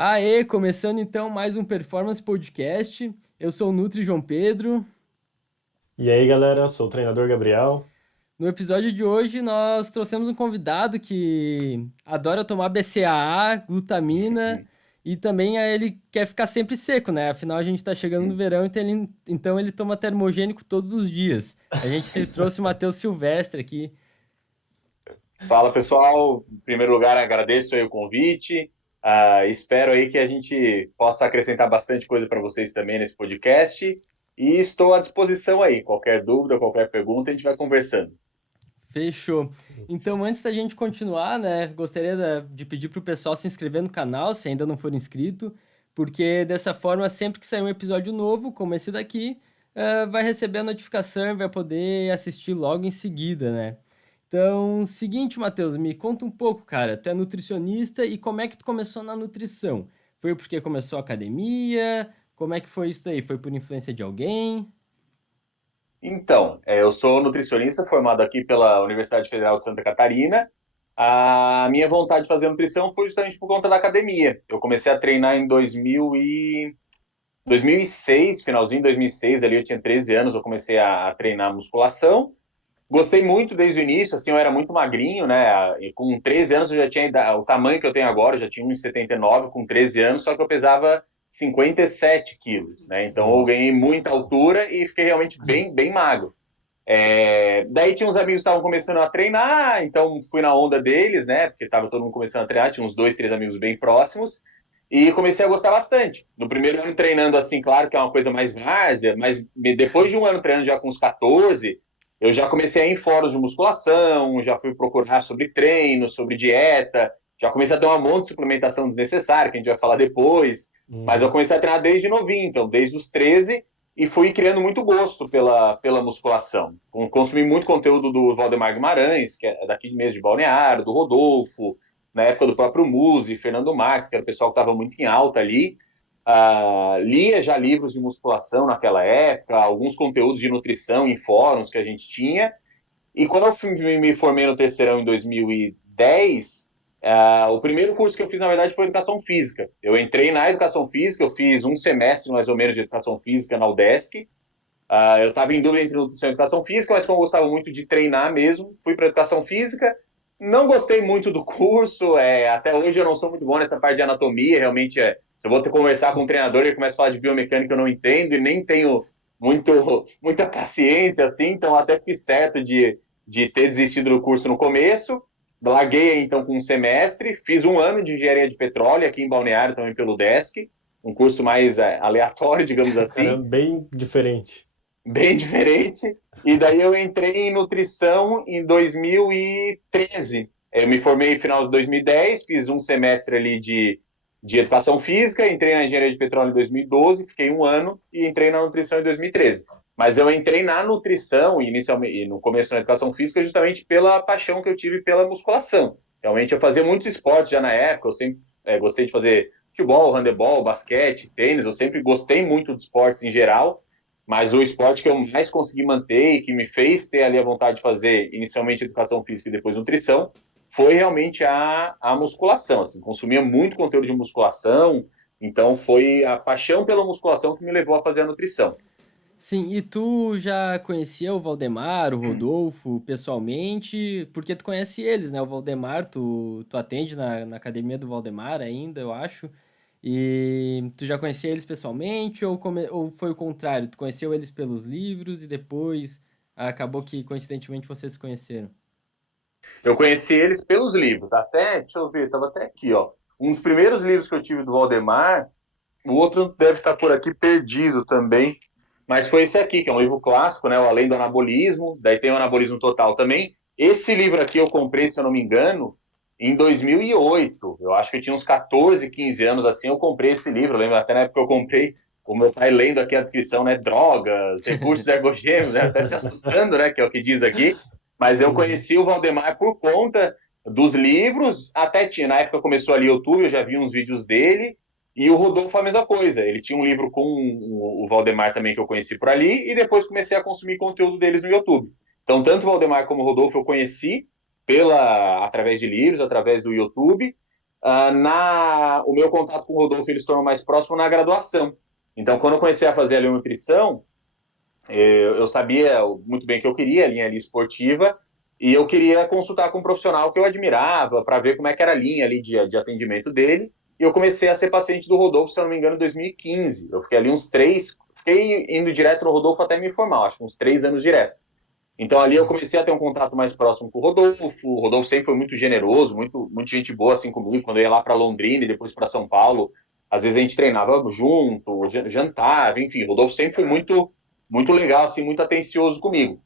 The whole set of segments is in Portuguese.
Aê, começando então mais um Performance Podcast. Eu sou o Nutri João Pedro. E aí, galera, sou o treinador Gabriel. No episódio de hoje nós trouxemos um convidado que adora tomar BCAA, glutamina e também ele quer ficar sempre seco, né? Afinal a gente tá chegando no verão, então ele toma termogênico todos os dias. A gente trouxe o Matheus Silvestre aqui. Fala pessoal, em primeiro lugar agradeço aí o convite, espero aí que a gente possa acrescentar bastante coisa para vocês também nesse podcast e estou à disposição aí, qualquer dúvida, qualquer pergunta a gente vai conversando. Fechou. Então, antes da gente continuar, né, gostaria de pedir pro pessoal se inscrever no canal, se ainda não for inscrito, porque dessa forma, sempre que sair um episódio novo, como esse daqui, vai receber a notificação e vai poder assistir logo em seguida, né? Então, seguinte, Matheus, me conta um pouco, cara. Tu é nutricionista e como é que tu começou na nutrição? Foi porque começou a academia? Como é que foi isso aí? Foi por influência de alguém? Então, eu sou nutricionista formado aqui pela Universidade Federal de Santa Catarina. A minha vontade de fazer nutrição foi justamente por conta da academia. Eu comecei a treinar em 2006, finalzinho de 2006, ali eu tinha 13 anos, eu comecei a treinar musculação. Gostei muito desde o início, assim, eu era muito magrinho, né? E com 13 anos eu já tinha o tamanho que eu tenho agora, eu já tinha 1,79 com 13 anos, só que eu pesava 57 quilos, né? Então eu Nossa. ganhei muita altura e fiquei realmente bem, bem magro. Daí tinha uns amigos que estavam começando a treinar, então fui na onda deles, né? Porque estava todo mundo começando a treinar, tinha uns dois, três amigos bem próximos, e comecei a gostar bastante. No primeiro ano treinando assim, claro que é uma coisa mais várzea, mas depois de um ano treinando já com uns 14, eu já comecei a ir em fóruns de musculação, já fui procurar sobre treino, sobre dieta, já comecei a ter um monte de suplementação desnecessária, que a gente vai falar depois, mas eu Uhum. comecei a treinar desde novinho, então desde os 13, e fui criando muito gosto pela musculação. Consumi muito conteúdo do Valdemar Guimarães, que é daqui mesmo de Balneário, do Rodolfo, na época do próprio Muzi, Fernando Marques, que era o pessoal que estava muito em alta ali. Lia já livros de musculação naquela época, alguns conteúdos de nutrição em fóruns que a gente tinha. E quando eu me formei no terceirão em 2010, o primeiro curso que eu fiz, na verdade, foi Educação Física. Eu entrei na Educação Física, eu fiz um semestre, mais ou menos, de Educação Física na UDESC. Eu estava em dúvida entre nutrição e Educação Física, mas como eu gostava muito de treinar mesmo, fui para Educação Física. Não gostei muito do curso, até hoje eu não sou muito bom nessa parte de anatomia, realmente, se eu vou ter que conversar com um treinador e ele começa a falar de biomecânica, eu não entendo e nem tenho muita paciência, assim, então até fiquei certo de ter desistido do curso no começo. Larguei então com um semestre, fiz um ano de engenharia de petróleo aqui em Balneário, também pelo DESC, um curso mais aleatório, digamos Era assim, bem diferente. bem diferente. E daí eu entrei em nutrição em 2013. Eu me formei no final de 2010, fiz um semestre ali de educação física, entrei na engenharia de petróleo em 2012, fiquei um ano e entrei na nutrição em 2013. Mas eu entrei na nutrição, inicialmente, no começo na educação física, justamente pela paixão que eu tive pela musculação. Realmente eu fazia muitos esportes já na época, eu sempre gostei de fazer futebol, handebol, basquete, tênis, eu sempre gostei muito de esportes em geral, mas o esporte que eu mais consegui manter e que me fez ter ali a vontade de fazer inicialmente educação física e depois nutrição foi realmente a musculação. Assim, consumia muito conteúdo de musculação, então foi a paixão pela musculação que me levou a fazer a nutrição. Sim, e tu já conhecia o Valdemar, o Rodolfo, pessoalmente? Porque tu conhece eles, né? O Valdemar, tu atende na academia do Valdemar ainda, eu acho. E tu já conhecia eles pessoalmente ou foi o contrário? Tu conheceu eles pelos livros e depois acabou que coincidentemente vocês se conheceram? Eu conheci eles pelos livros, até, deixa eu ver, estava até aqui, ó. Um dos primeiros livros que eu tive do Valdemar, o outro deve estar por aqui perdido também, mas foi esse aqui, que é um livro clássico, né? O Além do Anabolismo, daí tem o Anabolismo Total também. Esse livro aqui eu comprei, se eu não me engano, em 2008. Eu acho que eu tinha uns 14, 15 anos assim, eu comprei esse livro. Eu lembro até na época que eu comprei, o meu pai lendo aqui a descrição, né? Drogas, recursos ergogênicos, né, até se assustando, né? Que é o que diz aqui. Mas eu Uhum. conheci o Valdemar por conta dos livros, até tinha, na época começou ali o YouTube, eu já vi uns vídeos dele, e o Rodolfo a mesma coisa. Ele tinha um livro com o Valdemar também que eu conheci por ali, e depois comecei a consumir conteúdo deles no YouTube. Então, tanto o Valdemar como o Rodolfo eu conheci através de livros, através do YouTube. o meu contato com o Rodolfo ele se tornou mais próximo na graduação. Então, quando eu comecei a fazer ali uma nutrição, eu sabia muito bem que eu queria a linha ali esportiva e eu queria consultar com um profissional que eu admirava para ver como é que era a linha ali de atendimento dele. E eu comecei a ser paciente do Rodolfo, se eu não me engano, em 2015. Eu fiquei ali fiquei indo direto no Rodolfo até me formar, acho que uns 3 anos direto. Então ali eu comecei a ter um contato mais próximo com o Rodolfo. O Rodolfo sempre foi muito generoso, muito gente boa assim comigo. Quando eu ia lá para Londrina e depois para São Paulo, às vezes a gente treinava junto, jantava, enfim. O Rodolfo sempre foi muito legal, assim, muito atencioso comigo.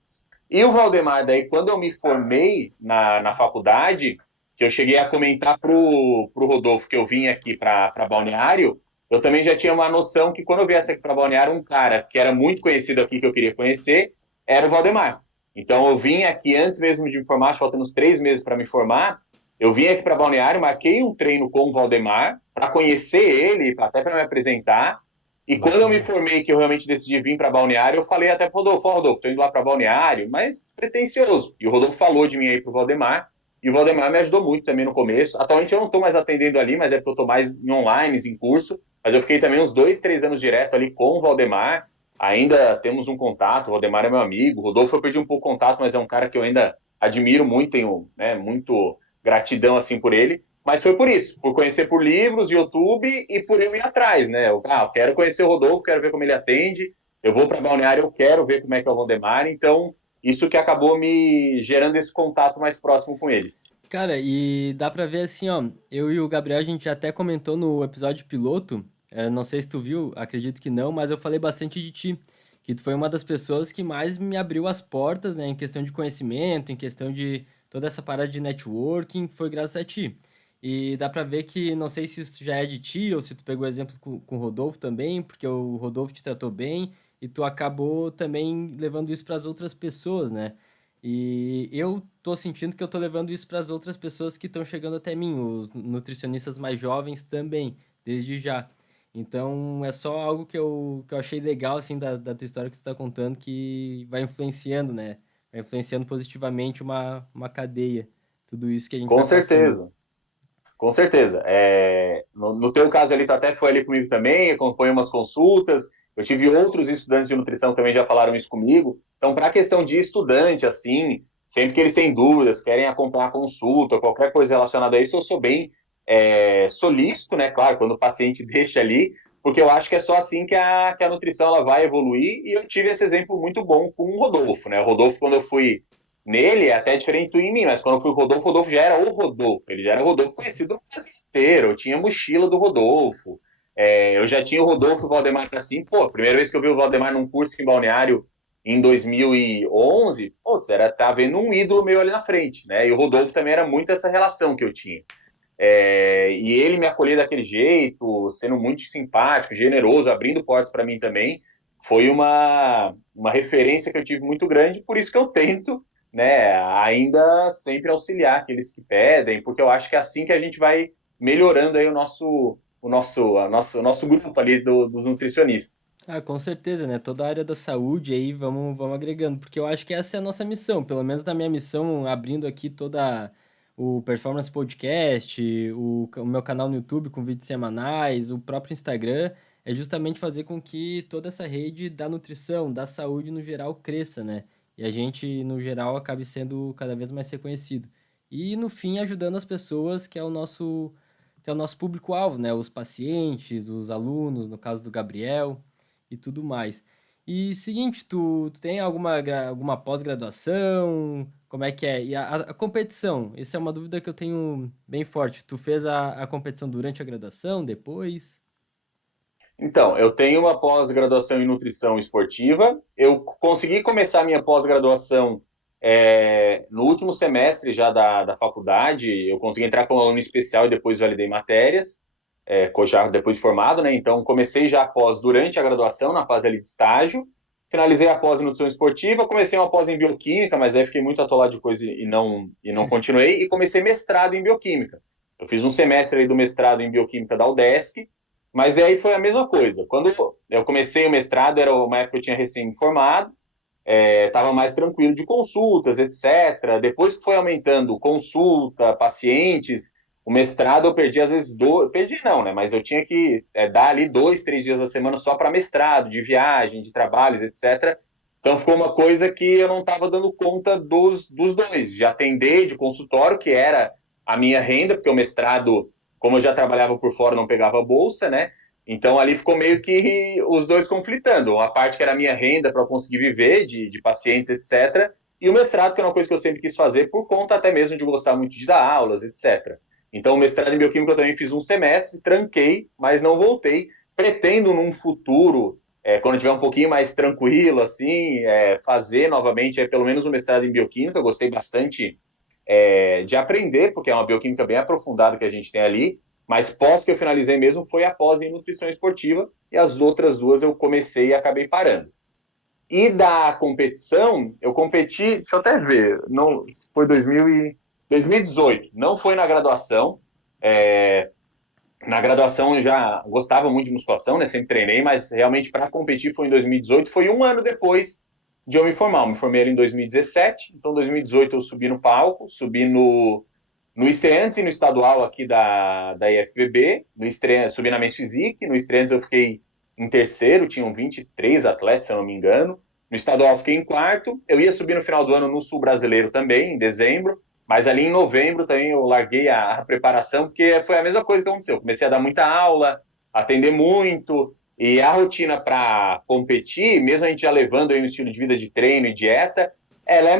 E o Valdemar, daí, quando eu me formei na faculdade, que eu cheguei a comentar pro Rodolfo que eu vim aqui para Balneário, eu também já tinha uma noção que quando eu viesse aqui para Balneário, um cara que era muito conhecido aqui, que eu queria conhecer, era o Valdemar. Então eu vim aqui antes mesmo de me formar, faltando uns 3 meses para me formar, eu vim aqui para Balneário, marquei um treino com o Valdemar para conhecer ele, até para me apresentar, e quando eu me formei, que eu realmente decidi vir para Balneário, eu falei até pro Rodolfo, Rodolfo, tô indo lá para Balneário, mas pretencioso. E o Rodolfo falou de mim aí pro Valdemar, e o Valdemar me ajudou muito também no começo. Atualmente eu não tô mais atendendo ali, mas é porque eu tô mais em online, em curso, mas eu fiquei também uns 2, 3 anos direto ali com o Valdemar, ainda temos um contato, o Valdemar é meu amigo, o Rodolfo eu perdi um pouco o contato, mas é um cara que eu ainda admiro muito, tenho, né, muito gratidão assim por ele. Mas foi por isso, por conhecer por livros, YouTube e por eu ir atrás, né? Eu quero conhecer o Rodolfo, quero ver como ele atende. Eu vou para Balneário, eu quero ver como é que é o Valdemar. Então, isso que acabou me gerando esse contato mais próximo com eles. Cara, e dá pra ver assim, ó, eu e o Gabriel, a gente até comentou no episódio piloto, não sei se tu viu, acredito que não, mas eu falei bastante de ti, que tu foi uma das pessoas que mais me abriu as portas, né, em questão de conhecimento, em questão de toda essa parada de networking, foi graças a ti. E dá pra ver que, não sei se isso já é de ti, ou se tu pegou exemplo com o Rodolfo também, porque o Rodolfo te tratou bem, e tu acabou também levando isso para as outras pessoas, né? E eu tô sentindo que eu tô levando isso para as outras pessoas que estão chegando até mim, os nutricionistas mais jovens também, desde já. Então é só algo que eu achei legal, assim, da tua história que você está contando, que vai influenciando, né? Vai influenciando positivamente uma cadeia. Tudo isso que a gente Com vai passando. certeza. Com certeza. No teu caso ali, tu até foi ali comigo também, acompanhou umas consultas. Eu tive outros estudantes de nutrição que também já falaram isso comigo. Então, para a questão de estudante, assim, sempre que eles têm dúvidas, querem acompanhar a consulta, qualquer coisa relacionada a isso, eu sou bem solícito, né? Claro, quando o paciente deixa ali, porque eu acho que é só assim que a nutrição ela vai evoluir. E eu tive esse exemplo muito bom com o Rodolfo, né? O Rodolfo, quando eu fui nele é até diferente em mim, mas quando eu fui o Rodolfo já era o Rodolfo. Ele já era o Rodolfo conhecido no Brasil inteiro. Eu tinha a mochila do Rodolfo. Eu já tinha o Rodolfo e o Valdemar assim. Pô, a primeira vez que eu vi o Valdemar num curso em Balneário em 2011, putz, tá vendo um ídolo meu ali na frente, né? E o Rodolfo também era muito essa relação que eu tinha. E ele me acolher daquele jeito, sendo muito simpático, generoso, abrindo portas para mim também, foi uma referência que eu tive muito grande, por isso que eu tento, né, ainda sempre auxiliar aqueles que pedem, porque eu acho que é assim que a gente vai melhorando aí o nosso grupo ali dos nutricionistas. Ah, com certeza, né? Toda a área da saúde aí, vamos agregando, porque eu acho que essa é a nossa missão, pelo menos na minha missão, abrindo aqui toda o Performance Podcast, o meu canal no YouTube com vídeos semanais, o próprio Instagram, é justamente fazer com que toda essa rede da nutrição, da saúde no geral cresça, né? E a gente, no geral, acabe sendo cada vez mais reconhecido. E, no fim, ajudando as pessoas, que é o nosso público-alvo, né? Os pacientes, os alunos, no caso do Gabriel e tudo mais. E seguinte, tu tem alguma pós-graduação? Como é que é? E a competição? Essa é uma dúvida que eu tenho bem forte. Tu fez a competição durante a graduação, depois? Então, eu tenho uma pós-graduação em nutrição esportiva. Eu consegui começar a minha pós-graduação no último semestre já da faculdade. Eu consegui entrar como aluno especial e depois validei matérias, já depois de formado, né? Então, comecei já a pós durante a graduação, na fase ali de estágio. Finalizei a pós em nutrição esportiva, comecei uma pós em bioquímica, mas aí fiquei muito atolado de coisa e não continuei. E comecei mestrado em bioquímica. Eu fiz um semestre aí do mestrado em bioquímica da UDESC, mas daí foi a mesma coisa. Quando eu comecei o mestrado, era uma época que eu tinha recém-formado, estava mais tranquilo de consultas, etc. Depois que foi aumentando consulta, pacientes, O mestrado eu perdi às vezes perdi não, né? Mas eu tinha que dar ali 2, 3 dias da semana só para mestrado, de viagem, de trabalhos, etc. Então ficou uma coisa que eu não estava dando conta dos dois, de atender, de consultório, que era a minha renda, porque o mestrado, como eu já trabalhava por fora, não pegava bolsa, né? Então ali ficou meio que os dois conflitando. Uma parte que era a minha renda para eu conseguir viver, de pacientes, etc. E o mestrado, que era uma coisa que eu sempre quis fazer, por conta até mesmo de gostar muito de dar aulas, etc. Então, o mestrado em bioquímica eu também fiz um semestre, tranquei, mas não voltei. Pretendo num futuro, quando tiver um pouquinho mais tranquilo, assim, fazer novamente, pelo menos um mestrado em bioquímica. Eu gostei bastante de aprender, porque é uma bioquímica bem aprofundada que a gente tem ali. Mas pós que eu finalizei mesmo foi a pós em nutrição esportiva, e as outras duas eu comecei e acabei parando. E da competição, eu competi, deixa eu até ver, não, foi 2018, não foi na graduação. É, Na graduação eu já gostava muito de musculação, né? Sempre treinei, mas realmente para competir foi em 2018, foi um ano depois de eu me formar. Eu me formei ali em 2017, então em 2018 eu subi no palco, subi no Estreantes e no estadual aqui da IFBB, no Estreantes, subi na Men's Physique, no Estreantes eu fiquei em terceiro, tinham 23 atletas, se eu não me engano. No estadual eu fiquei em quarto, eu ia subir no final do ano no Sul Brasileiro também, em dezembro, mas ali em novembro também eu larguei a preparação, porque foi a mesma coisa que aconteceu. Comecei a dar muita aula, atender muito, e a rotina para competir, mesmo a gente já levando aí um estilo de vida de treino e dieta, ela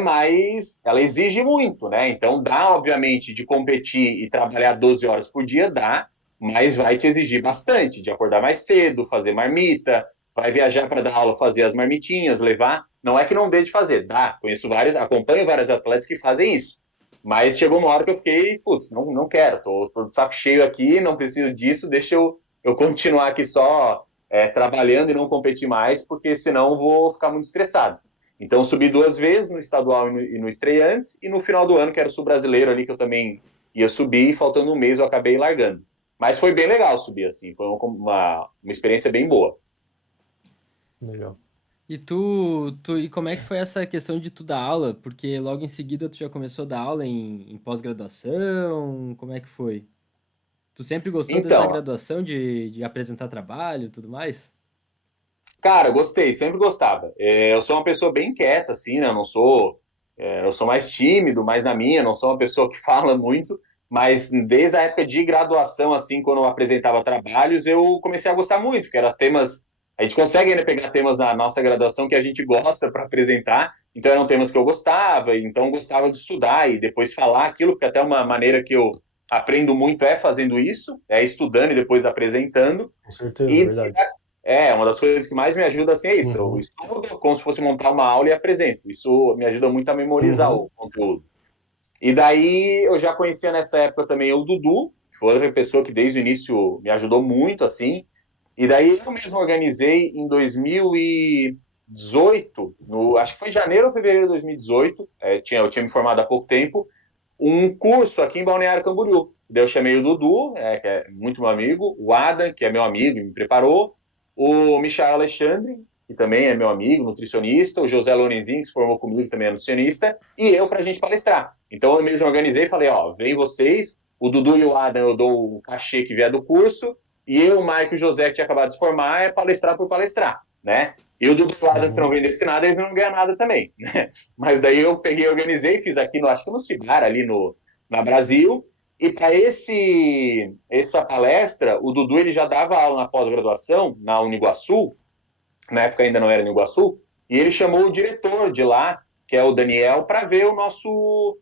exige muito, né? Então dá, obviamente, de competir e trabalhar 12 horas por dia, dá, mas vai te exigir bastante, de acordar mais cedo, fazer marmita, vai viajar para dar aula, fazer as marmitinhas, levar. Não é que não dê de fazer, dá. Conheço vários, acompanho vários atletas que fazem isso. Mas chegou uma hora que eu fiquei, putz, não quero, tô de saco cheio aqui, não preciso disso, deixa eu continuar aqui só trabalhando e não competir mais, porque senão eu vou ficar muito estressado. Então, subi 2 vezes no estadual e no estreantes, e no final do ano, que era o sul-brasileiro ali, que eu também ia subir, e faltando um mês eu acabei largando. Mas foi bem legal subir, assim, foi uma experiência bem boa. Legal. E como é que foi essa questão de tu dar aula? Porque logo em seguida tu já começou a dar aula em pós-graduação, como é que foi? Tu sempre gostou desde a Então, graduação de apresentar trabalho e tudo mais? cara, gostei, sempre gostava. Eu sou uma pessoa bem quieta, assim, né? Eu sou mais tímido, mais na minha, não sou uma pessoa que fala muito, mas desde a época de graduação, assim, quando eu apresentava trabalhos, eu comecei a gostar muito, porque era temas. A gente consegue ainda pegar temas na nossa graduação que a gente gosta para apresentar, então eram temas que eu gostava, então eu gostava de estudar e depois falar aquilo, porque até uma maneira que eu aprendo muito é fazendo isso, é estudando e depois apresentando. Com certeza, E verdade. uma das coisas que mais me ajuda assim é isso. Eu Uhum, estudo como se fosse montar uma aula e apresento. Isso me ajuda muito a memorizar uhum, o conteúdo. E daí eu já conhecia nessa época também o Dudu, que foi outra pessoa que desde o início me ajudou muito, assim. E daí eu mesmo organizei em 2018, acho que foi em janeiro ou fevereiro de 2018, eu tinha me formado há pouco tempo, um curso aqui em Balneário Camboriú. Daí eu chamei o Dudu, que é muito meu amigo, o Adam, que é meu amigo e me preparou, o Michael Alexandre, que também é meu amigo, nutricionista, o José Lorenzinho, que se formou comigo, que também é nutricionista, e eu para a gente palestrar. Então eu mesmo organizei e falei, ó, vem vocês, o Dudu e o Adam eu dou o cachê que vier do curso, e eu, o Maico e o José, que tinha acabado de se formar, é palestrar por palestrar, né? E o Dudu e o Adam, se não uhum. vendesse nada, eles não ganham nada também, né? Mas daí eu peguei, organizei, fiz aqui, acho que no Cigar, ali na Brasil, e para essa palestra, o Dudu ele já dava aula na pós-graduação, na Uniguaçu, na época ainda não era Uniguaçu, e ele chamou o diretor de lá, que é o Daniel, para ver o nosso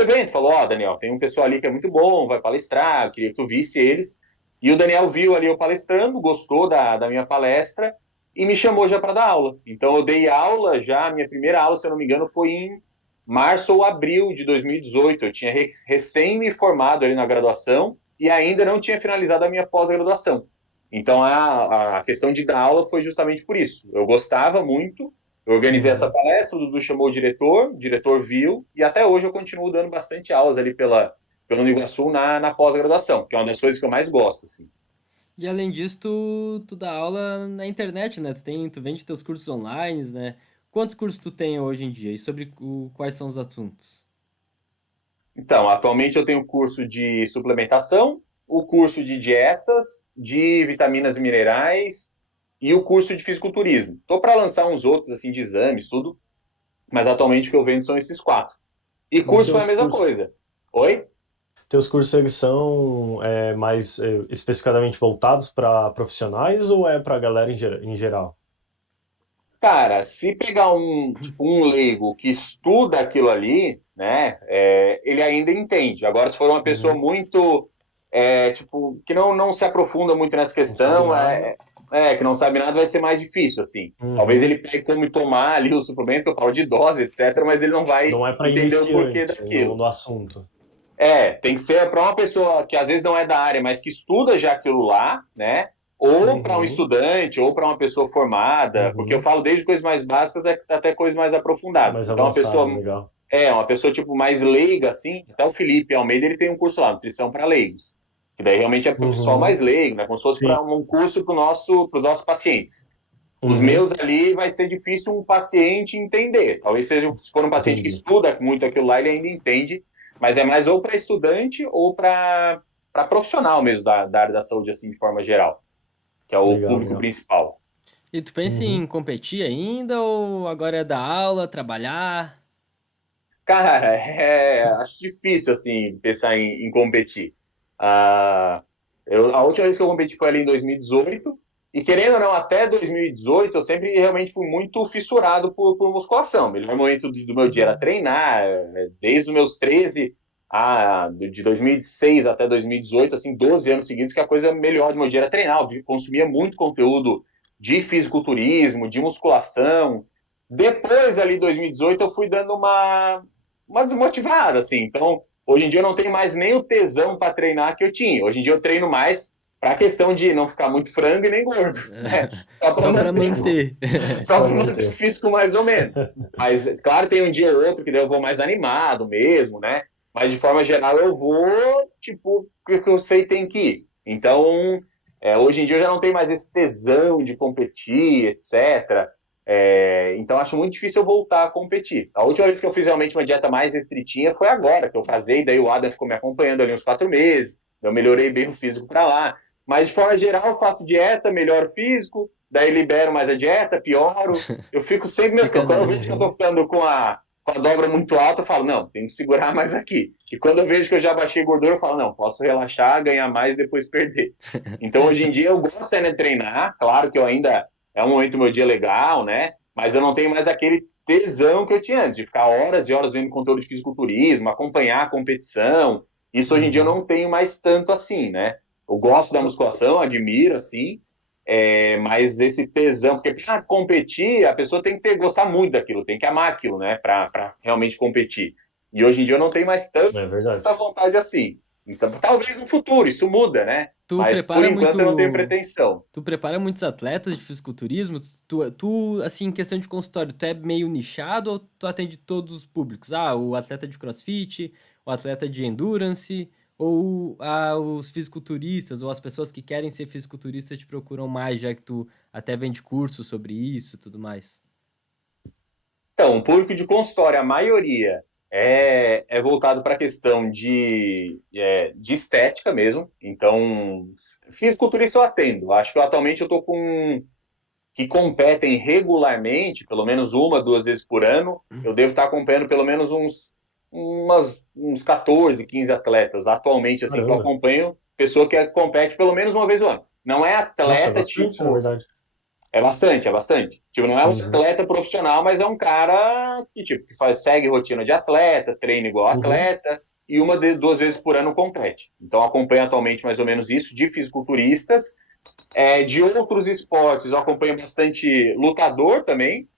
evento. Falou, ó, Daniel, tem um pessoal ali que é muito bom, vai palestrar, eu queria que tu visse eles. E o Daniel viu ali eu palestrando, gostou da minha palestra e me chamou já para dar aula. Então eu dei aula já, minha primeira aula, se eu não me engano, foi em março ou abril de 2018. Eu tinha recém me formado ali na graduação e ainda não tinha finalizado a minha pós-graduação. Então a questão de dar aula foi justamente por isso. Eu gostava muito, eu organizei essa Uhum. palestra, o Dudu chamou o diretor viu, e até hoje eu continuo dando bastante aulas ali pelo Uniguaçu na pós-graduação, que é uma das coisas que eu mais gosto, assim. E além disso, tu dá aula na internet, né? Tu vende teus cursos online, né? Quantos cursos tu tem hoje em dia? E sobre quais são os assuntos? Então, atualmente eu tenho o curso de suplementação, o curso de dietas, de vitaminas e minerais e o curso de fisiculturismo. Estou para lançar uns outros, assim, de exames, tudo, mas atualmente o que eu vendo são esses quatro. E E curso foi a mesma coisa. Oi? teus cursos eles são mais especificadamente voltados para profissionais ou é para a galera em geral? Cara, se pegar um leigo que estuda aquilo ali, né, ele ainda entende. Agora, se for uma pessoa Uhum. muito, que não se aprofunda muito nessa Não sabe questão, nada. que não sabe nada, vai ser mais difícil, assim. Talvez Uhum. ele pegue como tomar ali o suplemento, que eu falo de dose, etc., mas ele não vai Não é para entender o porquê iniciante daquilo. no assunto. Tem que ser para uma pessoa que às vezes não é da área, mas que estuda já aquilo lá, né? Ou para um Uhum. estudante, ou para uma pessoa formada, porque eu Uhum. falo desde coisas mais básicas até coisas mais aprofundadas. Mais Então, avançado, legal. uma pessoa tipo mais leiga, assim, até o Felipe Almeida, ele tem um curso lá, Nutrição para Leigos, que daí realmente é para o pessoal Uhum. mais leigo, né? Como se fosse Sim. para um curso para os nossos pacientes. Os Uhum. meus ali vai ser difícil um paciente entender. Talvez seja, se for um paciente que Entendi. estuda muito aquilo lá, ele ainda entende, mas é mais ou para estudante ou para profissional mesmo da área da saúde, assim, de forma geral, que é o Legal, público legal. principal. E tu pensa Uhum. em competir ainda ou agora é dar aula, trabalhar? Cara, acho difícil, assim, pensar em competir. Ah, a última vez que eu competi foi ali em 2018, e querendo ou não, até 2018, eu sempre realmente fui muito fissurado por musculação. O melhor momento do meu dia era treinar, desde os meus 13, de 2006 até 2018, assim, 12 anos seguidos, que a coisa melhor do meu dia era treinar. Eu consumia muito conteúdo de fisiculturismo, de musculação. Depois, ali, 2018, eu fui dando uma desmotivada, assim. Então, hoje em dia eu não tenho mais nem o tesão para treinar que eu tinha. Hoje em dia eu treino mais para a questão de não ficar muito frango e nem gordo, né? Só para Só para manter, manter. só Para para manter o manter. físico mais ou menos. Mas, claro, tem um dia ou outro que daí eu vou mais animado mesmo, né? Mas, de forma geral, eu vou, tipo, porque eu sei tem que ir. Então, hoje em dia eu já não tenho mais esse tesão de competir, etc. Então acho muito difícil eu voltar a competir. A última vez que eu fiz realmente uma dieta mais restritinha foi agora, que eu casei, daí o Adam ficou me acompanhando ali uns 4 meses, eu melhorei bem o físico para lá. Mas de forma geral, eu faço dieta, melhoro o físico, daí libero mais a dieta, pioro. Eu fico sempre meus Fica campos. Quando eu vejo que nessa. eu tô Uhum. ficando com a dobra muito alta, eu falo, não, tem que segurar mais aqui. E quando eu vejo que eu já baixei gordura, eu falo, não, posso relaxar, ganhar mais e depois perder. Então hoje em dia eu gosto ainda de treinar, claro que eu ainda é um momento do meu dia legal, né? Mas eu não tenho mais aquele tesão que eu tinha antes, de ficar horas e horas vendo conteúdo de fisiculturismo, acompanhar a competição. Isso hoje em dia eu Uhum. não tenho mais tanto assim, né? Eu gosto da musculação, admiro, assim, mas esse tesão, porque para competir, a pessoa tem que gostar muito daquilo, tem que amar aquilo, né? Para realmente competir. E hoje em dia eu não tenho mais tanto É essa verdade. vontade assim. Então, talvez no futuro isso muda, né? Tu Mas por prepara enquanto eu não tenho muito. pretensão. Tu prepara muitos atletas de fisiculturismo? Tu, assim, em questão de consultório, tu é meio nichado ou tu atende todos os públicos? Ah, o atleta de CrossFit, o atleta de endurance, ou os fisiculturistas, ou as pessoas que querem ser fisiculturistas te procuram mais, já que tu até vende cursos sobre isso e tudo mais. Então, o público de consultório, a maioria é voltado para a questão de estética mesmo. Então, fisiculturista eu atendo. Acho que atualmente eu estou com que competem regularmente, pelo menos uma, duas vezes por ano. Eu devo estar acompanhando pelo menos uns 14, 15 atletas atualmente, assim, que eu Caramba. acompanho, pessoa que compete pelo menos uma vez ao ano. Não é Nossa, é atleta bastante, na tipo. verdade. É bastante, é bastante. Tipo, não é um Uhum. atleta profissional, mas é um cara que, tipo, segue rotina de atleta, treina igual Uhum. atleta, e duas vezes por ano compete. Então, acompanho atualmente mais ou menos isso, de fisiculturistas. De outros esportes, eu acompanho bastante lutador também.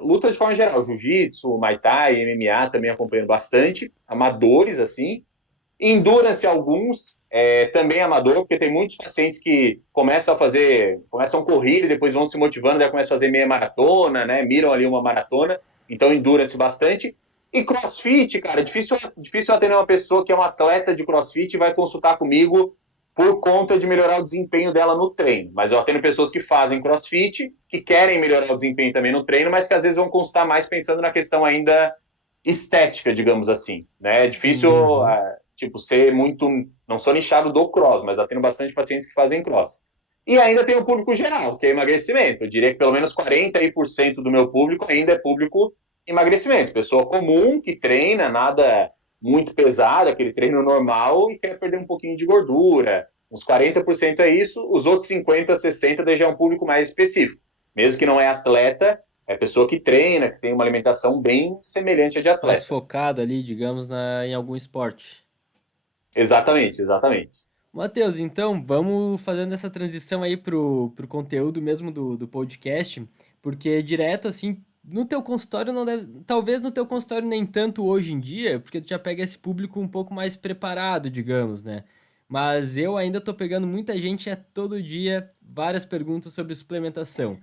Luta de forma geral, jiu-jitsu, muay thai, MMA também acompanhando bastante. Amadores, assim. Endurance alguns, também amador, porque tem muitos pacientes que começam a correr e depois vão se motivando, daí começam a fazer meia maratona, né? Miram ali uma maratona, então endurance bastante. E crossfit, cara, difícil atender uma pessoa que é um atleta de crossfit e vai consultar comigo por conta de melhorar o desempenho dela no treino. Mas eu atendo pessoas que fazem crossfit, que querem melhorar o desempenho também no treino, mas que às vezes vão consultar mais pensando na questão ainda estética, digamos assim, né? É difícil, Uhum. tipo, ser muito... Não sou nichado do cross, mas eu tenho bastante pacientes que fazem cross. E ainda tem o público geral, que é emagrecimento. Eu diria que pelo menos 40% do meu público ainda é público emagrecimento. Pessoa comum, que treina, nada muito pesado, aquele treino normal e quer perder um pouquinho de gordura. Uns 40% é isso, os outros 50, 60 daí já é um público mais específico. Mesmo que não é atleta, é pessoa que treina, que tem uma alimentação bem semelhante à de Mais atleta. focado ali, digamos, em algum esporte. Exatamente, exatamente. Matheus, então vamos fazendo essa transição aí pro conteúdo mesmo do podcast, porque direto assim, no teu consultório não deve, talvez no teu consultório nem tanto hoje em dia, porque tu já pega esse público um pouco mais preparado, digamos, né? Mas eu ainda tô pegando muita gente todo dia, várias perguntas sobre suplementação.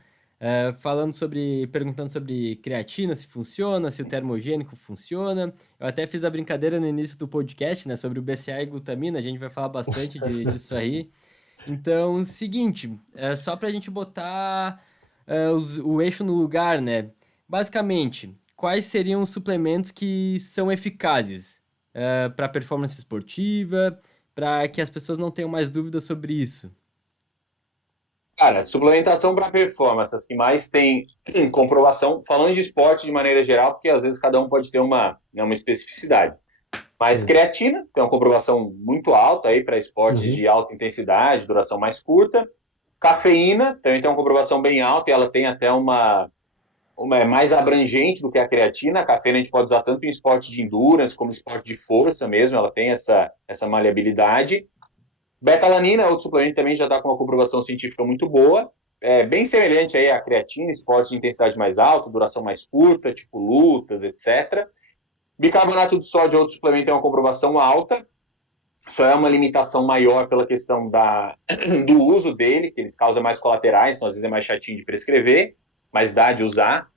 Perguntando sobre creatina, se funciona, se o termogênico funciona. Eu até fiz a brincadeira no início do podcast, né, sobre o BCA e glutamina, a gente vai falar bastante disso aí. Então, seguinte, só pra gente botar o eixo no lugar, né? Basicamente, quais seriam os suplementos que são eficazes para performance esportiva, para que as pessoas não tenham mais dúvidas sobre isso? Cara, suplementação para performance, as que mais tem comprovação, falando de esporte de maneira geral, porque às vezes cada um pode ter uma especificidade. Mas Sim. creatina tem uma comprovação muito alta aí para esportes Uhum. de alta intensidade, duração mais curta. Cafeína também tem uma comprovação bem alta e ela tem até uma é mais abrangente do que a creatina. A cafeína a gente pode usar tanto em esporte de endurance como esporte de força mesmo, ela tem essa maleabilidade. Betalanina, outro suplemento também já está com uma comprovação científica muito boa, bem semelhante aí à creatina, esporte de intensidade mais alta, duração mais curta, tipo lutas, etc. Bicarbonato de sódio, outro suplemento, tem uma comprovação alta, só é uma limitação maior pela questão do uso dele, que ele causa mais colaterais, então às vezes é mais chatinho de prescrever, mas dá de usar.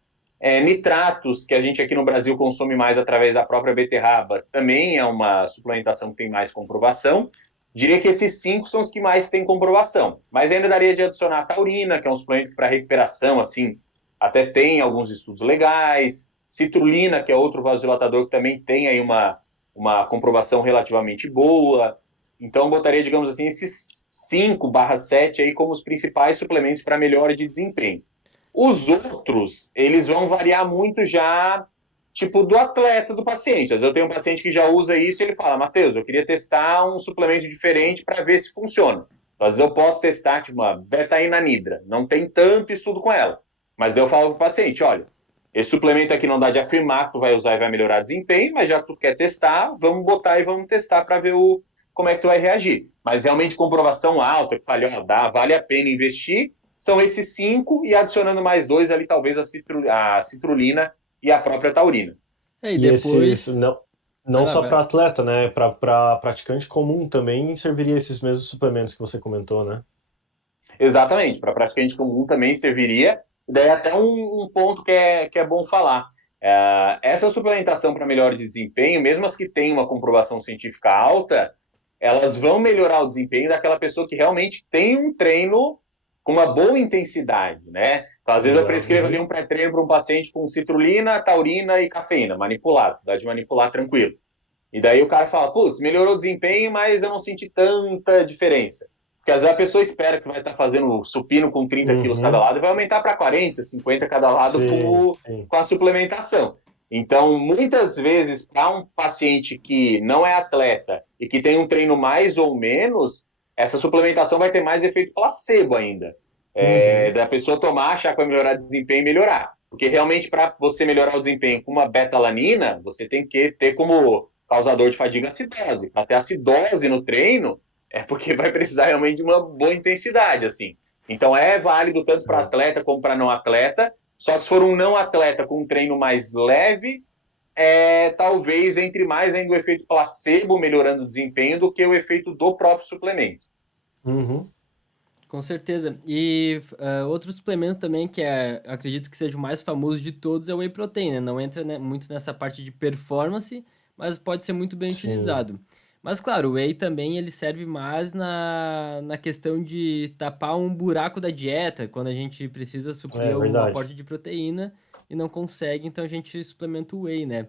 Nitratos, que a gente aqui no Brasil consome mais através da própria beterraba, também é uma suplementação que tem mais comprovação. Diria que esses 5 são os que mais têm comprovação. Mas ainda daria de adicionar a taurina, que é um suplemento para recuperação, assim, até tem alguns estudos legais. Citrulina, que é outro vasodilatador que também tem aí uma comprovação relativamente boa. Então, botaria, digamos assim, esses 5/7 aí como os principais suplementos para melhora de desempenho. Os outros, eles vão variar muito já, tipo, do atleta, do paciente. Às vezes eu tenho um paciente que já usa isso e ele fala, Matheus, eu queria testar um suplemento diferente para ver se funciona. Então, às vezes eu posso testar, tipo, uma betainanidra. Não tem tanto estudo com ela. Mas daí eu falo pro paciente, olha, esse suplemento aqui não dá de afirmar que tu vai usar e vai melhorar desempenho, mas já que tu quer testar, vamos botar e vamos testar para ver como é que tu vai reagir. Mas realmente comprovação alta, que fale, ó, vale a pena investir, são esses 5 e adicionando mais 2 ali, talvez a citrulina e a própria taurina. E E esses depois. não, Vai não lá, só vai. para atleta, né? Para praticante comum também serviria esses mesmos suplementos que você comentou, né? Exatamente, para praticante comum também serviria. Daí até um ponto que é bom falar. Essa suplementação para melhora de desempenho, mesmo as que têm uma comprovação científica alta, elas vão melhorar o desempenho daquela pessoa que realmente tem um treino com uma boa intensidade, né? Então, às vezes eu Legal. prescrevo ali Uhum. um pré-treino para um paciente com citrulina, taurina e cafeína, manipulado, dá de manipular tranquilo. E daí o cara fala, putz, melhorou o desempenho, mas eu não senti tanta diferença. Porque às vezes a pessoa espera que vai estar fazendo supino com 30 quilos cada Uhum. lado e vai aumentar para 40, 50 cada lado Sim, sim. com a suplementação. Então, muitas vezes, para um paciente que não é atleta e que tem um treino mais ou menos, essa suplementação vai ter mais efeito placebo ainda. Uhum. Da pessoa tomar, achar que vai melhorar o desempenho e melhorar. Porque realmente, para você melhorar o desempenho com uma betalanina, você tem que ter como causador de fadiga acidose. Para ter acidose no treino, é porque vai precisar realmente de uma boa intensidade, assim. Então é válido tanto para É. atleta como para não atleta. Só que se for um não atleta com um treino mais leve, talvez entre mais ainda o efeito placebo melhorando o desempenho do que o efeito do próprio suplemento. Uhum. Com certeza. E outro suplemento também que acredito que seja o mais famoso de todos é o whey protein, né? Não entra, né, muito nessa parte de performance, mas pode ser muito bem Sim, utilizado. Mas claro, o whey também ele serve mais na questão de tapar um buraco da dieta, quando a gente precisa suprir é o verdade. aporte de proteína e não consegue, então a gente suplementa o whey, né?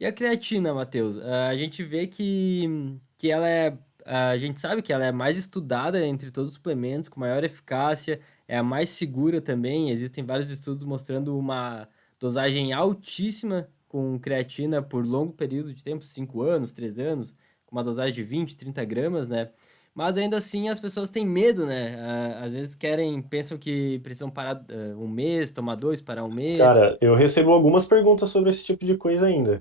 E a creatina, Matheus? A gente vê que ela é. A gente sabe que ela é mais estudada entre todos os suplementos, com maior eficácia, é a mais segura também. Existem vários estudos mostrando uma dosagem altíssima com creatina por longo período de tempo, 5 anos, 3 anos, com uma dosagem de 20, 30 gramas, né? Mas ainda assim as pessoas têm medo, né? Às vezes pensam que precisam parar um mês, tomar dois, parar um mês. Cara, eu recebo algumas perguntas sobre esse tipo de coisa ainda.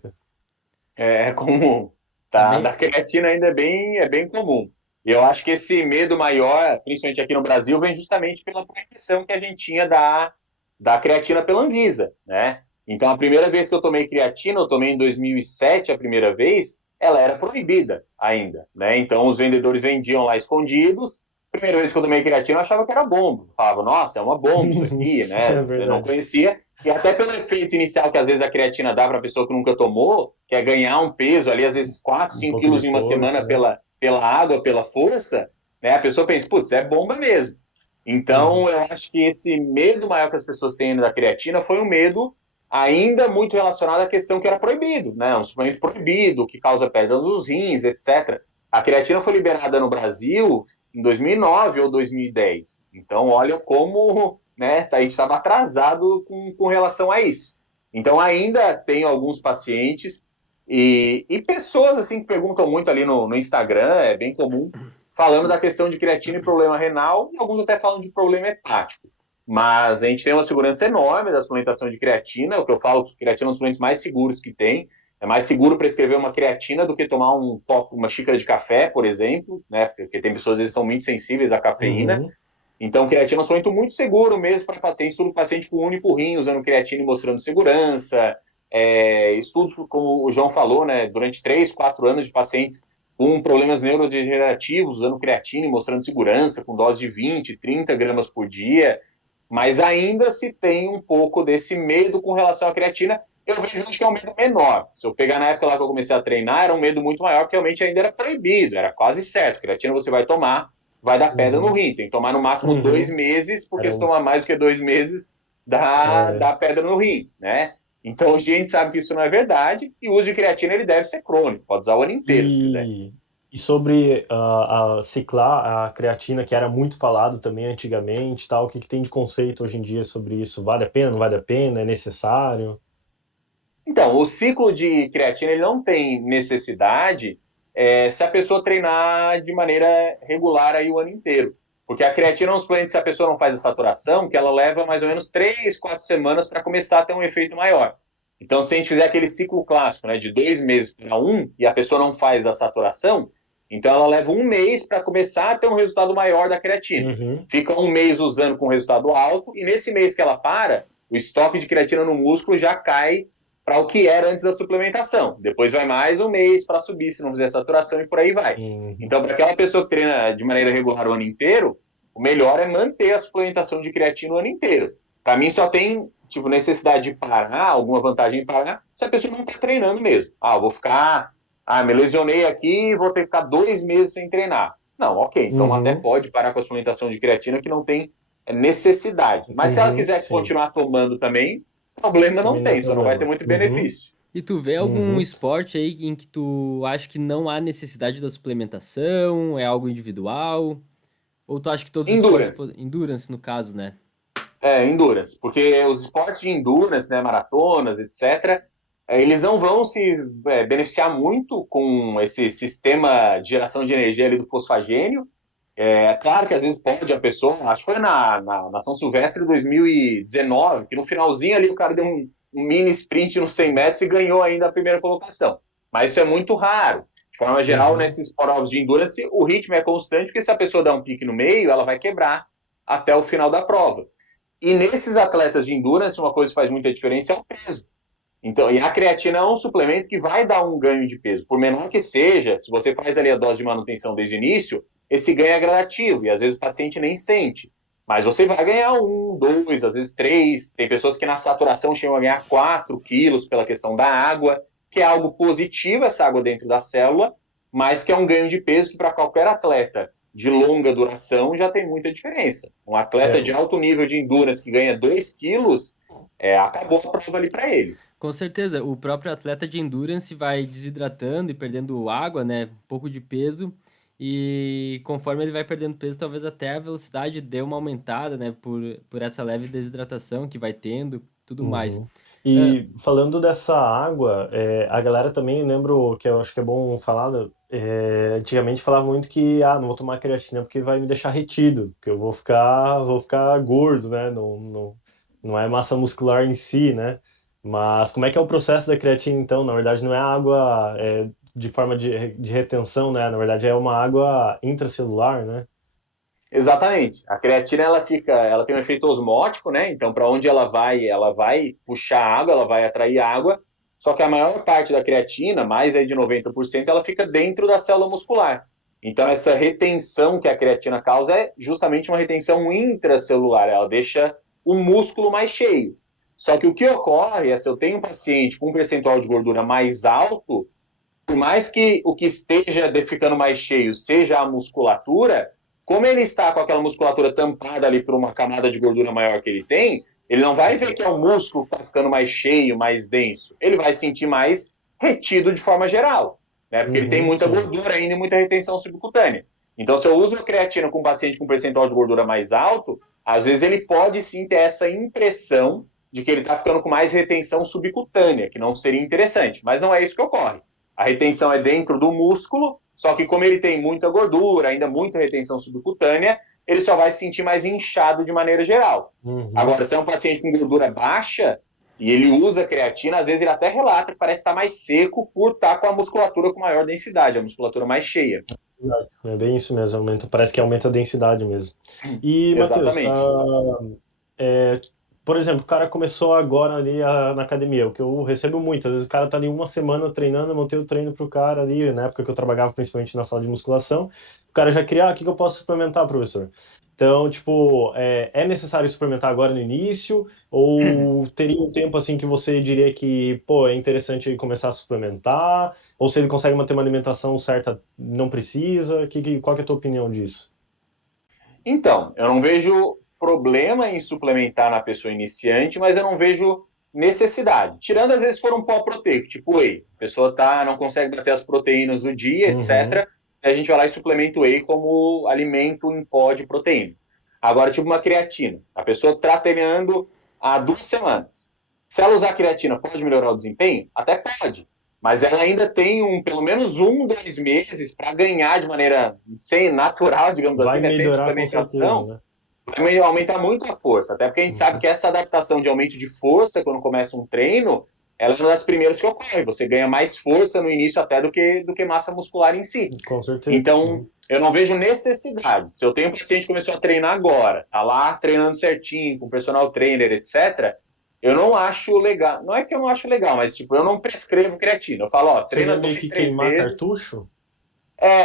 É comum. É Tá? bem. Da creatina ainda é bem comum. E eu acho que esse medo maior, principalmente aqui no Brasil, vem justamente pela proibição que a gente tinha da creatina pela Anvisa, né? Então, a primeira vez que eu tomei creatina, eu tomei em 2007 a primeira vez, ela era proibida ainda, né? Então, os vendedores vendiam lá escondidos. Primeira vez que eu tomei creatina, eu achava que era bomba. Eu falava, nossa, é uma bomba isso aqui, né? É Eu não verdade. conhecia. E até pelo efeito inicial que às vezes a creatina dá para a pessoa que nunca tomou, que é ganhar um peso ali, às vezes 4, Um 5 pouco de quilos em uma semana força, né? pela água, pela força, né? A pessoa pensa, putz, é bomba mesmo. Uhum. Então, eu acho que esse medo maior que as pessoas têm da creatina foi um medo ainda muito relacionado à questão que era proibido, né? Um suplemento proibido, que causa pedra nos rins, etc. A creatina foi liberada no Brasil em 2009 ou 2010. Então, olha como, né, a gente estava atrasado com relação a isso. Então, ainda tem alguns pacientes e pessoas assim que perguntam muito ali no Instagram, é bem comum, falando da questão de creatina e problema renal, e alguns até falam de problema hepático. Mas a gente tem uma segurança enorme da suplementação de creatina, o que eu falo que creatina é um dos suplementos mais seguros que tem. É mais seguro prescrever uma creatina do que tomar uma xícara de café, por exemplo, né? Porque tem pessoas que às vezes são muito sensíveis à cafeína. Uhum. Então, creatina é um suplemento muito seguro mesmo para ter estudo paciente com um único rim usando creatina e mostrando segurança. Estudos, como o João falou, né, durante 3, 4 anos de pacientes com problemas neurodegenerativos usando creatina e mostrando segurança, com dose de 20, 30 gramas por dia. Mas ainda se tem um pouco desse medo com relação à creatina. Eu vejo que é um medo menor. Se eu pegar na época lá que eu comecei a treinar, era um medo muito maior, porque realmente ainda era proibido, era quase certo. Creatina você vai tomar, vai dar pedra no Uhum. rim. Tem que tomar no máximo dois Uhum. meses, porque Era se um, tomar mais do que 2 meses, dá é, pedra no rim, né? Então hoje a gente sabe que isso não é verdade, e o uso de creatina ele deve ser crônico, pode usar o ano inteiro se quiser. e, e sobre a ciclar, a creatina, que era muito falado também antigamente, tal, o que tem de conceito hoje em dia sobre isso? Vale a pena, não vale a pena? É necessário? Então, o ciclo de creatina ele não tem necessidade se a pessoa treinar de maneira regular aí o ano inteiro. Porque a creatina é um suplemento, se a pessoa não faz a saturação, que ela leva mais ou menos 3, 4 semanas para começar a ter um efeito maior. Então, se a gente fizer aquele ciclo clássico, né, de 2 meses para um, e a pessoa não faz a saturação, então ela leva um mês para começar a ter um resultado maior da creatina. Uhum. Fica um mês usando com resultado alto, e nesse mês que ela para, o estoque de creatina no músculo já cai para o que era antes da suplementação. Depois vai mais um mês para subir, se não fizer saturação, e por aí vai. Sim. Então, para aquela pessoa que treina de maneira regular o ano inteiro, o melhor é manter a suplementação de creatina o ano inteiro. Para mim, só tem tipo necessidade de parar, alguma vantagem em parar, se a pessoa não está treinando mesmo. Vou ficar. Me lesionei aqui, vou ter que ficar 2 meses sem treinar. Não, ok. Então, até Uhum. pode parar com a suplementação de creatina, que não tem necessidade. Mas se ela Uhum. quiser Sim. continuar tomando também, problema não Também não é tem, só não vai ter problema. muito Uhum. benefício. E tu vê algum Uhum. esporte aí em que tu acha que não há necessidade da suplementação? É algo individual? Ou tu acha que todos os esportes, Endurance. endurance no caso, né? Endurance. Porque os esportes de endurance, né, maratonas, etc., eles não vão se beneficiar muito com esse sistema de geração de energia ali do fosfagênio. Claro que às vezes pode a pessoa, acho que foi na São Silvestre de 2019, que no finalzinho ali o cara deu um mini sprint nos 100 metros e ganhou ainda a primeira colocação. Mas isso é muito raro. De forma geral, Uhum. nesses provas de endurance, o ritmo é constante, porque se a pessoa der um pique no meio, ela vai quebrar até o final da prova. E nesses atletas de endurance, uma coisa que faz muita diferença é o peso. Então, e a creatina é um suplemento que vai dar um ganho de peso, por menor que seja, se você faz ali a dose de manutenção desde o início, esse ganho é gradativo e às vezes o paciente nem sente. Mas você vai ganhar 1, 2, às vezes 3. Tem pessoas que na saturação chegam a ganhar 4 quilos pela questão da água, que é algo positivo essa água dentro da célula, mas que é um ganho de peso que para qualquer atleta de longa duração já tem muita diferença. Um É, atleta de alto nível de endurance que ganha 2 quilos, acabou a prova ali para ele. Com certeza, o próprio atleta de endurance vai desidratando e perdendo água, né, um pouco de peso, e conforme ele vai perdendo peso, talvez até a velocidade dê uma aumentada, né, por essa leve desidratação que vai tendo, tudo mais. Uhum. Hã, E falando dessa água, a galera também, lembro que eu acho que é bom falar, né, antigamente falava muito que, não vou tomar creatina porque vai me deixar retido, porque eu vou ficar gordo, né, não é massa muscular em si, né, mas como é que é o processo da creatina então? Na verdade não é água de forma de retenção, né, na verdade é uma água intracelular, né? Exatamente. A creatina ela tem um efeito osmótico, né? Então, para onde ela vai puxar água, ela vai atrair água. Só que a maior parte da creatina, mais aí de 90%, ela fica dentro da célula muscular. Então, essa retenção que a creatina causa é justamente uma retenção intracelular. Ela deixa o músculo mais cheio. Só que o que ocorre é se eu tenho um paciente com um percentual de gordura mais alto, por mais que o que esteja ficando mais cheio seja a musculatura, como ele está com aquela musculatura tampada ali por uma camada de gordura maior que ele tem, ele não vai ver que é o músculo que está ficando mais cheio, mais denso. Ele vai sentir mais retido de forma geral, né? Porque ele tem Uhum, muita sim. gordura ainda e muita retenção subcutânea. Então, se eu uso a creatina com um paciente com percentual de gordura mais alto, às vezes ele pode sim ter essa impressão de que ele está ficando com mais retenção subcutânea, que não seria interessante, mas não é isso que ocorre. A retenção é dentro do músculo, só que como ele tem muita gordura, ainda muita retenção subcutânea, ele só vai se sentir mais inchado de maneira geral. Uhum. Agora, se é um paciente com gordura baixa e ele usa creatina, às vezes ele até relata que parece estar mais seco por estar com a musculatura com maior densidade, a musculatura mais cheia. Verdade. É bem isso mesmo, parece que aumenta a densidade mesmo. E, Matheus, Exatamente. é, por exemplo, o cara começou agora ali na academia, o que eu recebo muito, às vezes o cara tá ali uma semana treinando, eu montei o treino pro cara ali, na época que eu trabalhava principalmente na sala de musculação, o cara já queria, o que que eu posso suplementar, professor? Então, tipo, é necessário suplementar agora no início, ou teria um tempo assim que você diria que, pô, é interessante começar a suplementar, ou se ele consegue manter uma alimentação certa, não precisa? Qual que é a tua opinião disso? Então, eu não vejo problema em suplementar na pessoa iniciante, mas eu não vejo necessidade. Tirando às vezes for um pó proteico, tipo whey. A pessoa não consegue bater as proteínas do dia, Uhum, etc. E a gente vai lá e suplementa o whey como alimento em pó de proteína. Agora, tipo uma creatina. A pessoa está treinando há 2 semanas. Se ela usar creatina, pode melhorar o desempenho? Até pode. Mas ela ainda tem pelo menos 2 meses para ganhar de maneira sem natural, digamos assim, vai né, sem melhorar com certeza, suplementação, né? vai aumentar muito a força. Até porque a gente sabe Uhum, que essa adaptação de aumento de força, quando começa um treino, ela é uma das primeiras que ocorre. Você ganha mais força no início até do que massa muscular em si. com certeza. Então, Uhum. eu não vejo necessidade. Se eu tenho um paciente que começou a treinar agora, tá lá treinando certinho, com personal trainer, etc., eu não acho legal. Não é que eu não acho legal, mas tipo, eu não prescrevo creatina. Eu falo, ó, Seria treina meio dois, que três queimar meses. cartucho?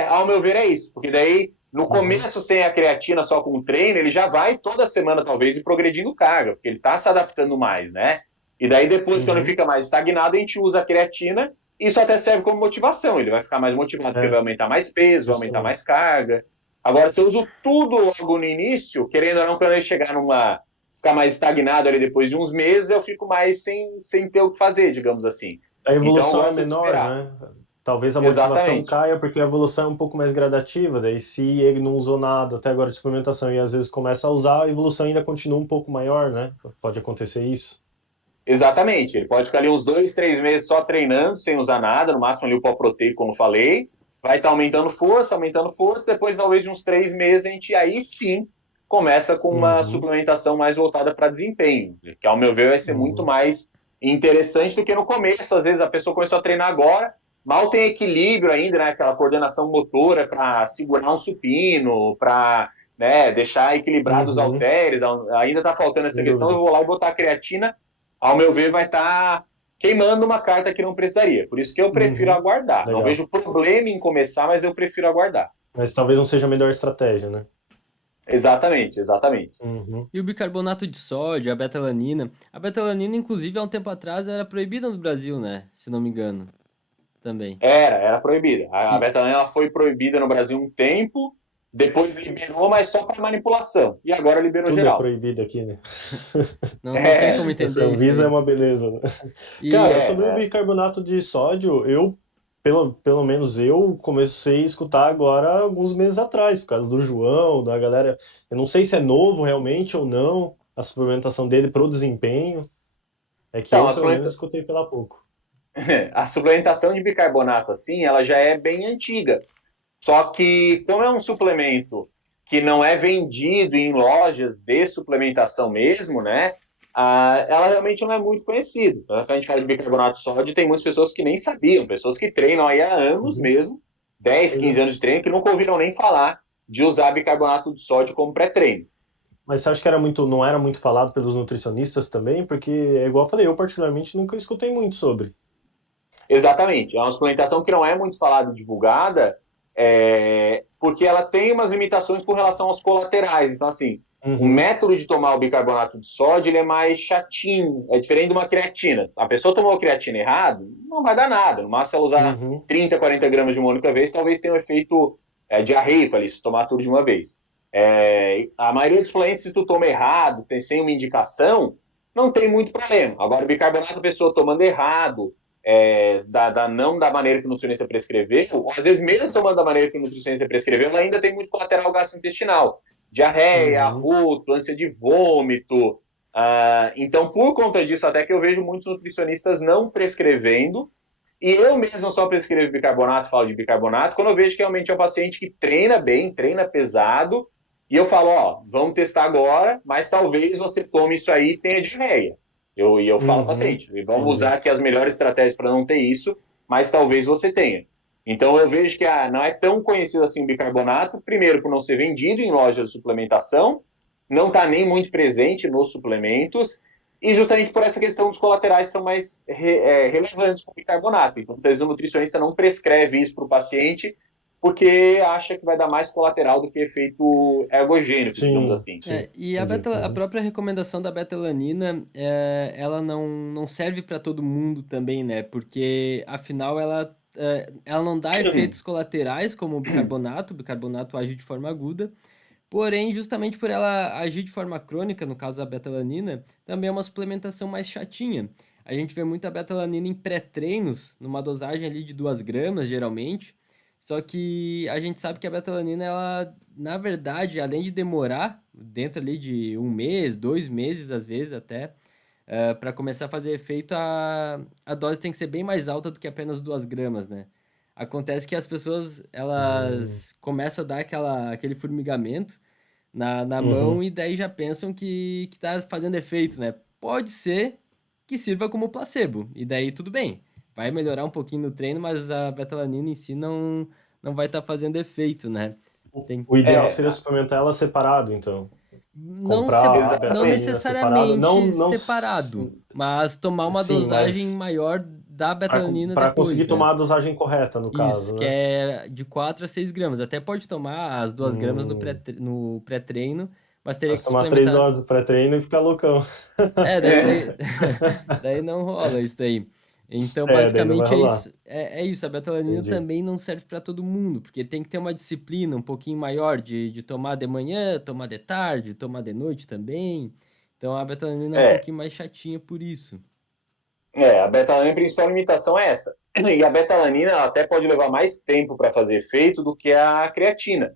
Ao meu ver, é isso. Porque daí, no Uhum, começo, sem a creatina, só com o treino, ele já vai toda semana, talvez, ir progredindo carga, porque ele está se adaptando mais, né? E daí, depois, quando uhum. fica mais estagnado, a gente usa a creatina. Isso até serve como motivação. Ele vai ficar mais motivado, porque vai É, aumentar mais peso, vai aumentar justamente. mais carga. Agora, se eu uso tudo logo no início, querendo ou não, quando ele chegar ficar mais estagnado ali depois de uns meses, eu fico mais sem ter o que fazer, digamos assim. A Então, eu evolução é gosto de menor, esperar. né? Talvez a motivação Exatamente. caia porque a evolução é um pouco mais gradativa. Daí, se ele não usou nada até agora de suplementação e às vezes começa a usar, a evolução ainda continua um pouco maior, né? Pode acontecer isso. Exatamente. Ele pode ficar ali uns 2, 3 meses só treinando, sem usar nada, no máximo ali o pó proteico, como falei. Vai estar aumentando força. Depois, talvez de uns 3 meses, a gente aí sim começa com uma Uhum, suplementação mais voltada para desempenho, que ao meu ver vai ser muito uhum, mais interessante do que no começo. Às vezes a pessoa começou a treinar agora, mal tem equilíbrio ainda, né? Aquela coordenação motora para segurar um supino, para, né, deixar equilibrados os uhum, halteres. Ainda está faltando essa sem questão. Eu dúvida. vou lá e botar a creatina, ao meu ver, vai estar queimando uma carta que não precisaria. Por isso que eu prefiro Uhum, aguardar. Não legal. vejo problema em começar, mas eu prefiro aguardar. Mas talvez não seja a melhor estratégia, né? Exatamente, exatamente. Uhum. E o bicarbonato de sódio, a betalanina. A betalanina, inclusive, há um tempo atrás era proibida no Brasil, né? Se não me engano, também. Era proibida. A E, betalanina ela foi proibida no Brasil um tempo, depois liberou, mas só para manipulação. E agora liberou Tudo é geral. proibido aqui, né? Não tem como Essa entender isso Anvisa é aí. uma beleza, né? E Cara, sobre o bicarbonato de sódio, pelo menos eu comecei a escutar agora alguns meses atrás, por causa do João, da galera. Eu não sei se é novo realmente ou não, a suplementação dele pro desempenho. É que então, eu, pelo menos, escutei pela pouco. a suplementação de bicarbonato, assim, ela já é bem antiga. Só que, como é um suplemento que não é vendido em lojas de suplementação mesmo, né? Ela realmente não é muito conhecida. Quando a gente fala de bicarbonato de sódio, tem muitas pessoas que nem sabiam, pessoas que treinam aí há anos Uhum. mesmo, 10, Pois 15 é. anos de treino, que nunca ouviram nem falar de usar bicarbonato de sódio como pré-treino. Mas você acha que não era muito falado pelos nutricionistas também? Porque, é igual eu falei, eu particularmente nunca escutei muito sobre. Exatamente. É uma suplementação que não é muito falada e divulgada, porque ela tem umas limitações com relação aos colaterais. Então, assim, o Uhum, método de tomar o bicarbonato de sódio ele é mais chatinho, é diferente de uma creatina. A pessoa tomou a creatina errado, não vai dar nada. No máximo, ela usar uhum, 30, 40 gramas de uma única vez, talvez tenha um efeito diarreico ali, se tomar tudo de uma vez. A maioria dos suplementos, se tu toma errado, sem uma indicação, não tem muito problema. Agora, o bicarbonato, a pessoa tomando errado, não da maneira que o nutricionista prescreveu, ou às vezes mesmo tomando da maneira que o nutricionista prescreveu, ela ainda tem muito colateral gastrointestinal. Diarreia, uhum. arroto, ânsia de vômito. Então, por conta disso, até que eu vejo muitos nutricionistas não prescrevendo, e eu mesmo só prescrevo bicarbonato, falo de bicarbonato, quando eu vejo que realmente é um paciente que treina bem, treina pesado, e eu falo, ó, vamos testar agora, mas talvez você tome isso aí e tenha diarreia. Eu falo ao Uhum, paciente, vamos entendi. usar aqui as melhores estratégias para não ter isso, mas talvez você tenha. Então eu vejo que não é tão conhecido assim o bicarbonato, primeiro por não ser vendido em lojas de suplementação, não está nem muito presente nos suplementos, e justamente por essa questão dos colaterais são mais relevantes com o bicarbonato. Então, às vezes, o nutricionista não prescreve isso para o paciente porque acha que vai dar mais colateral do que efeito ergogênico, digamos Sim, assim. sim, e entendi. a Uhum, própria recomendação da betalanina, ela não serve para todo mundo também, né? Porque afinal ela não dá efeitos colaterais como o bicarbonato age de forma aguda. Porém, justamente por ela agir de forma crônica, no caso da betalanina, também é uma suplementação mais chatinha. A gente vê muita betalanina em pré-treinos, numa dosagem ali de 2 gramas, geralmente. Só que a gente sabe que a betalanina, ela, na verdade, além de demorar dentro ali de 1 mês, 2 meses, às vezes até, para começar a fazer efeito, a dose tem que ser bem mais alta do que apenas 2 gramas, né? Acontece que as pessoas, uhum, elas começam a dar aquele formigamento na mão uhum. e daí já pensam que tá fazendo efeito, né? Pode ser que sirva como placebo, e daí tudo bem. Vai melhorar um pouquinho no treino, mas a betalanina em si não vai estar fazendo efeito, né? Tem, O ideal É, seria suplementar ela separado, então. não, Comprar a não exatamente. betalanina separada. Não, necessariamente não, separado, mas tomar uma sim, dosagem mas maior da betalanina para conseguir depois, né? tomar a dosagem correta, no Isso, caso, que né? é de 4 a 6 gramas. Até pode tomar as 2 gramas no pré-treino, mas teria Mas que tomar 3 suplementar. doses pré-treino e ficar loucão. Daí não rola isso daí. Então, Daí não vai basicamente rolar. é isso. A betalanina Entendi. também não serve para todo mundo, porque tem que ter uma disciplina um pouquinho maior de tomar de manhã, tomar de tarde, tomar de noite também. Então, a betalanina é um É, pouquinho mais chatinha por isso. a betalanina, a principal limitação é essa. E a betalanina ela até pode levar mais tempo para fazer efeito do que a creatina.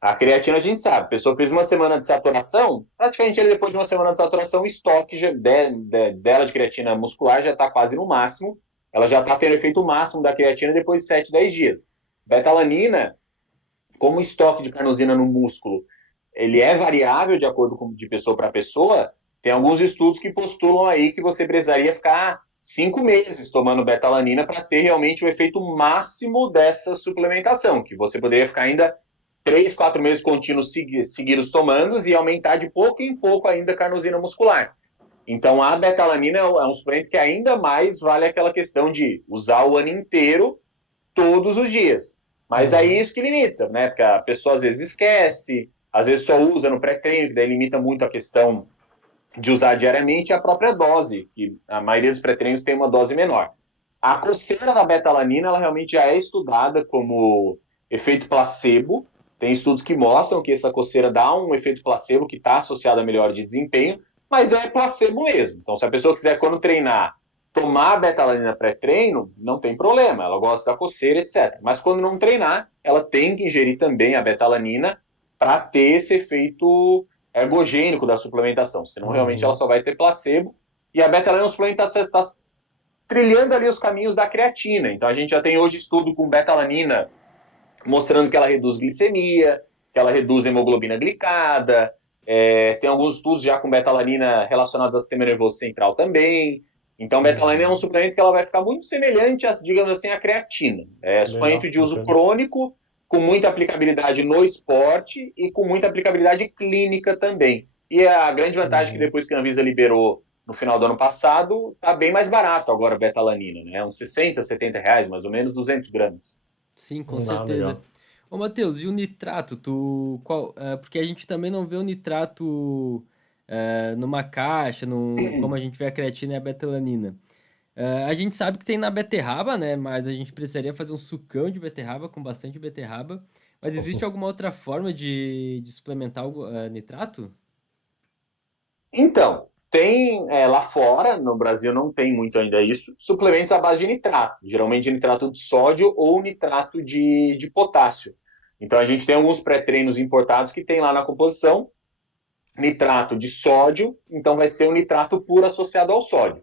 A creatina a gente sabe, a pessoa fez uma semana de saturação, praticamente depois de uma semana de saturação, o estoque dela de creatina muscular já está quase no máximo, ela já está tendo efeito máximo da creatina depois de 7, 10 dias. Betalanina, como o estoque de carnosina no músculo, ele é variável de acordo com de pessoa para pessoa, tem alguns estudos que postulam aí que você precisaria ficar 5 meses tomando betalanina para ter realmente o efeito máximo dessa suplementação, que você poderia ficar ainda 3, 4 meses contínuos seguidos tomando e aumentar de pouco em pouco ainda a carnosina muscular. Então a betalanina é um suplemento que ainda mais vale aquela questão de usar o ano inteiro, todos os dias. Mas aí Uhum. isso que limita, né? Porque a pessoa às vezes esquece, às vezes só usa no pré-treino, que daí limita muito a questão de usar diariamente a própria dose, que a maioria dos pré-treinos tem uma dose menor. A coceira da betalanina, ela realmente já é estudada como efeito placebo, Tem estudos que mostram que essa coceira dá um efeito placebo que está associado a melhora de desempenho, mas é placebo mesmo. Então, se a pessoa quiser, quando treinar, tomar a betalanina pré-treino, não tem problema, ela gosta da coceira, etc. Mas quando não treinar, ela tem que ingerir também a betalanina para ter esse efeito ergogênico da suplementação, senão realmente ela só vai ter placebo. E a betalanina é uma suplementação está trilhando ali os caminhos da creatina. Então a gente já tem hoje estudo com betalanina mostrando que ela reduz glicemia, que ela reduz hemoglobina glicada, tem alguns estudos já com betalanina relacionados ao sistema nervoso central também. Então, betalanina é um suplemento que ela vai ficar muito semelhante, digamos assim, à creatina. É suplemento de uso crônico, com muita aplicabilidade no esporte e com muita aplicabilidade clínica também. E a grande vantagem é que depois que a Anvisa liberou no final do ano passado, está bem mais barato agora a betalanina, né? Uns 60, 70 reais, mais ou menos 200 gramas. Sim, com certeza. Ô, Matheus, e o nitrato? Porque a gente também não vê o nitrato numa caixa, como a gente vê a creatina e a betalanina. A gente sabe que tem na beterraba, né? Mas a gente precisaria fazer um sucão de beterraba com bastante beterraba. Mas existe alguma outra forma de suplementar o nitrato? Então, tem lá fora, no Brasil não tem muito ainda isso, suplementos à base de nitrato, geralmente nitrato de sódio ou nitrato de potássio. Então a gente tem alguns pré-treinos importados que tem lá na composição nitrato de sódio, então vai ser o nitrato puro associado ao sódio.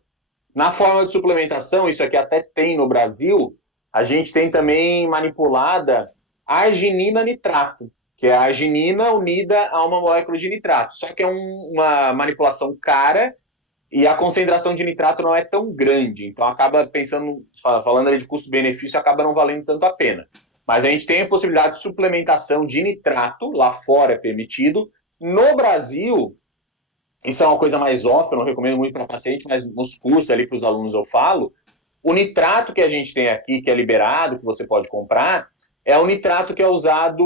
Na forma de suplementação, isso aqui até tem no Brasil, a gente tem também manipulada arginina nitrato, que é a arginina unida a uma molécula de nitrato. Só que é uma manipulação cara e a concentração de nitrato não é tão grande. Então acaba falando ali de custo-benefício, acaba não valendo tanto a pena. Mas a gente tem a possibilidade de suplementação de nitrato, lá fora é permitido. No Brasil, isso é uma coisa mais off, eu não recomendo muito para paciente, mas nos cursos ali para os alunos eu falo, o nitrato que a gente tem aqui, que é liberado, que você pode comprar, é o nitrato que é usado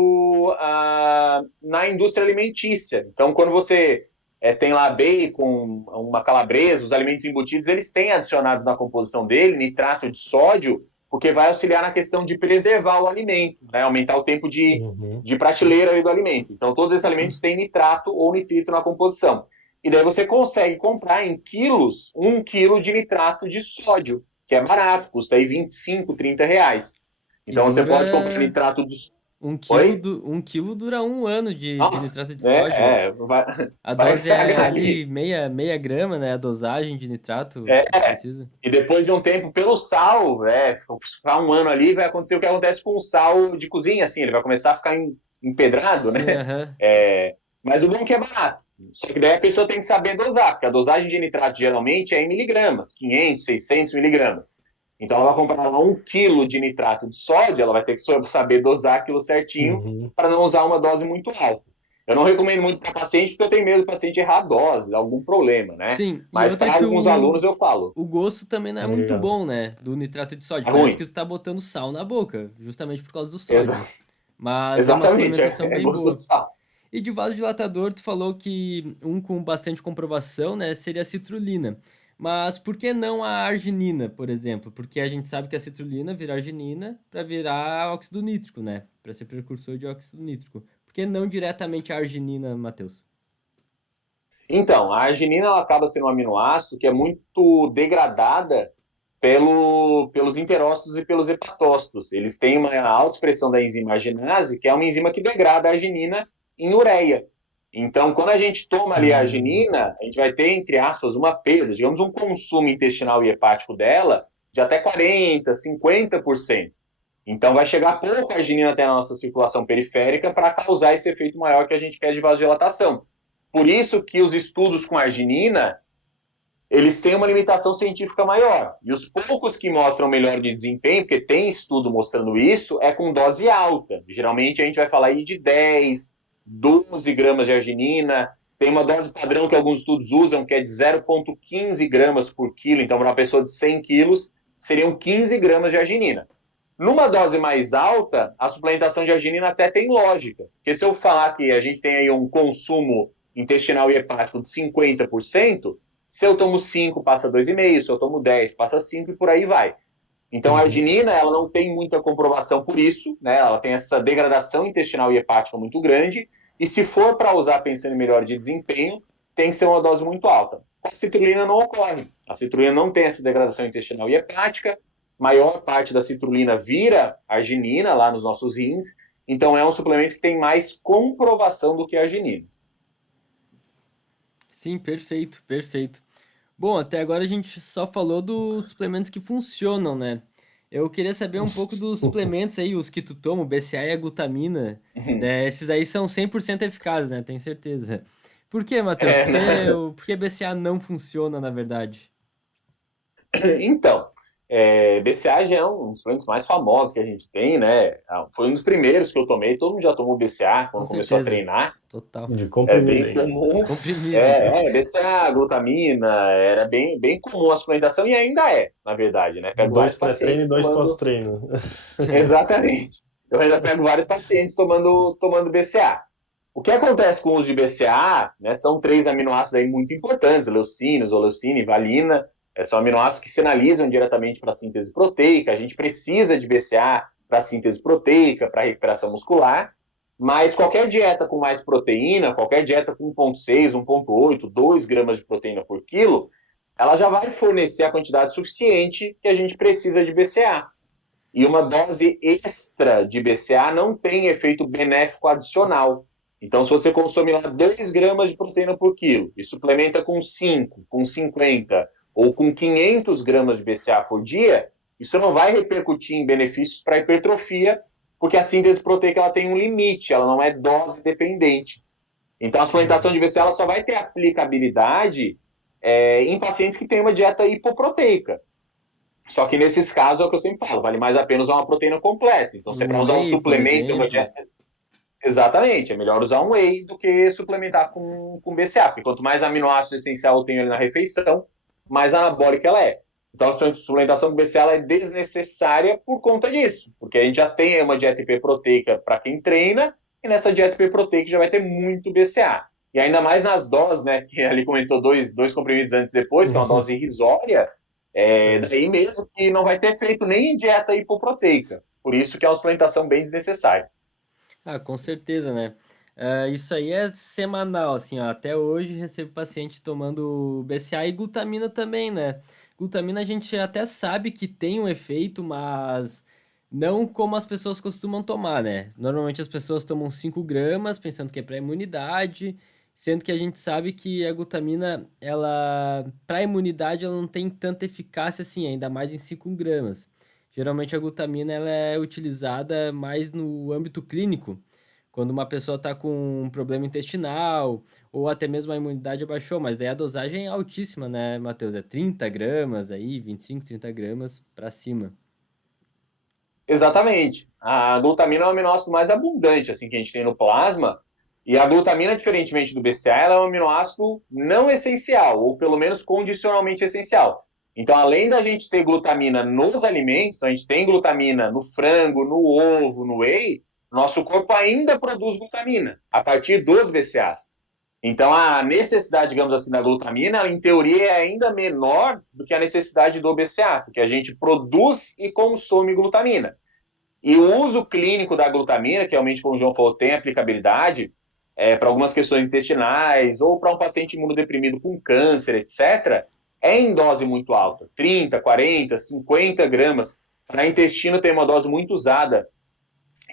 na indústria alimentícia. Então, quando você tem lá bacon, uma calabresa, os alimentos embutidos, eles têm adicionado na composição dele nitrato de sódio, porque vai auxiliar na questão de preservar o alimento, né? Aumentar o tempo de prateleira ali do alimento. Então, todos esses alimentos têm nitrato ou nitrito na composição. E daí você consegue comprar em quilos 1 quilo de nitrato de sódio, que é barato, custa aí 25, 30 reais. Então você pode comprar nitrato de sódio. 1 quilo dura 1 ano de nitrato de sódio. A vai dose é ali ali. meia grama, né? A dosagem de nitrato que precisa. E depois de um tempo, pelo sal, ficar 1 ano ali, vai acontecer o que acontece com o sal de cozinha, assim, ele vai começar a ficar empedrado, Sim, né? Mas o bom é que é barato. Só que daí a pessoa tem que saber dosar, porque a dosagem de nitrato geralmente é em miligramas, 500, 600 miligramas. Então ela vai comprar lá 1 quilo de nitrato de sódio, ela vai ter que saber dosar aquilo certinho para não usar uma dose muito alta. Eu não recomendo muito para paciente, porque eu tenho medo do paciente errar a dose, algum problema, né? Sim, mas para alguns alunos eu falo. O gosto também não é muito bom, né? Do nitrato de sódio. Parece que você está botando sal na boca, justamente por causa do sódio. Mas exatamente, é uma suplementação bem gosto boa. de sal. E de vasodilatador, tu falou que um com bastante comprovação, né, seria a citrulina. Mas por que não a arginina, por exemplo? Porque a gente sabe que a citrulina vira arginina para virar óxido nítrico, né? Para ser precursor de óxido nítrico. Por que não diretamente a arginina, Matheus? Então, a arginina ela acaba sendo um aminoácido que é muito degradada pelos interócitos e pelos hepatócitos. Eles têm uma alta expressão da enzima arginase, que é uma enzima que degrada a arginina em ureia. Então, quando a gente toma ali a arginina, a gente vai ter, entre aspas, uma perda, digamos, um consumo intestinal e hepático dela de até 40%, 50%. Então, vai chegar pouco arginina até a nossa circulação periférica para causar esse efeito maior que a gente quer de vasodilatação. Por isso que os estudos com arginina, eles têm uma limitação científica maior. E os poucos que mostram melhor de desempenho, porque tem estudo mostrando isso, é com dose alta. Geralmente a gente vai falar aí de 10, 12 gramas de arginina. Tem uma dose padrão que alguns estudos usam, que é de 0,15 gramas por quilo. Então, para uma pessoa de 100 quilos, seriam 15 gramas de arginina. Numa dose mais alta, a suplementação de arginina até tem lógica. Porque se eu falar que a gente tem aí um consumo intestinal e hepático de 50%, se eu tomo 5, passa 2,5, se eu tomo 10, passa 5 e por aí vai. Então, a arginina, ela não tem muita comprovação por isso, né? Ela tem essa degradação intestinal e hepática muito grande, e se for para usar pensando em melhora de desempenho, tem que ser uma dose muito alta. A citrulina não ocorre. A citrulina não tem essa degradação intestinal e hepática, maior parte da citrulina vira arginina lá nos nossos rins, então é um suplemento que tem mais comprovação do que a arginina. Sim, perfeito, perfeito. Bom, até agora a gente só falou dos suplementos que funcionam, né? Eu queria saber um pouco dos suplementos aí, os que tu toma, o BCA e a glutamina. Né? Esses aí são 100% eficazes, né? Tenho certeza. Por que, Matheus? Por que BCA não funciona, na verdade? Então, BCA já é um dos suplementos mais famosos que a gente tem, né? Foi um dos primeiros que eu tomei. Todo mundo já tomou BCA quando Com começou a certeza. treinar. Total. De É comprimido bem ainda. comum. Comprimido. BCA, glutamina, era bem comum a suplementação e ainda é, na verdade, né? Pego 2 vários pré-treino pacientes e 2 tomando. pós-treino. Exatamente. Eu ainda pego vários pacientes tomando BCA. O que acontece com o uso de BCA, né, são 3 aminoácidos aí muito importantes, leucina, isoleucina e valina. São aminoácidos que sinalizam diretamente para a síntese proteica. A gente precisa de BCA para a síntese proteica, para a recuperação muscular. Mas qualquer dieta com mais proteína, qualquer dieta com 1,6, 1,8, 2 gramas de proteína por quilo, ela já vai fornecer a quantidade suficiente que a gente precisa de BCA. E uma dose extra de BCA não tem efeito benéfico adicional. Então, se você consome lá 2 gramas de proteína por quilo e suplementa com 5, com 50 ou com 500 gramas de BCA por dia, isso não vai repercutir em benefícios para a hipertrofia, porque a síntese proteica ela tem um limite, ela não é dose dependente. Então, a suplementação de BCA ela só vai ter aplicabilidade em pacientes que têm uma dieta hipoproteica. Só que nesses casos é o que eu sempre falo, vale mais a pena usar uma proteína completa. Então, se é para usar um Whey, por suplemento, uma exemplo. dieta. Exatamente, é melhor usar um whey do que suplementar com BCA, porque quanto mais aminoácido essencial eu tenho ali na refeição, mais anabólica ela é. Então, a suplementação com BCA ela é desnecessária por conta disso, porque a gente já tem uma dieta hiperproteica para quem treina, e nessa dieta hiperproteica já vai ter muito BCA. E ainda mais nas doses, né, que ali comentou dois comprimidos antes e depois, que é uma dose irrisória, daí mesmo que não vai ter efeito nem em dieta hipoproteica. Por isso que é uma suplementação bem desnecessária. Ah, com certeza, né? Isso aí é semanal, assim, ó. Até hoje recebo paciente tomando BCA e glutamina também, né? Glutamina a gente até sabe que tem um efeito, mas não como as pessoas costumam tomar, né? Normalmente as pessoas tomam 5 gramas pensando que é para imunidade, sendo que a gente sabe que a glutamina, ela, para imunidade, ela não tem tanta eficácia assim, ainda mais em 5 gramas. Geralmente a glutamina ela é utilizada mais no âmbito clínico, quando uma pessoa está com um problema intestinal ou até mesmo a imunidade abaixou, mas daí a dosagem é altíssima, né, Matheus? É 30 gramas aí, 25, 30 gramas para cima. Exatamente. A glutamina é o aminoácido mais abundante assim que a gente tem no plasma. E a glutamina, diferentemente do BCA, ela é um aminoácido não essencial, ou pelo menos condicionalmente essencial. Então, além da gente ter glutamina nos alimentos, então a gente tem glutamina no frango, no ovo, no whey, nosso corpo ainda produz glutamina a partir dos BCAAs. Então, a necessidade, digamos assim, da glutamina, ela, em teoria, é ainda menor do que a necessidade do BCA, porque a gente produz e consome glutamina. E o uso clínico da glutamina, que realmente, como o João falou, tem aplicabilidade para algumas questões intestinais ou para um paciente imunodeprimido com câncer, etc., é em dose muito alta, 30, 40, 50 gramas. Para intestino tem uma dose muito usada,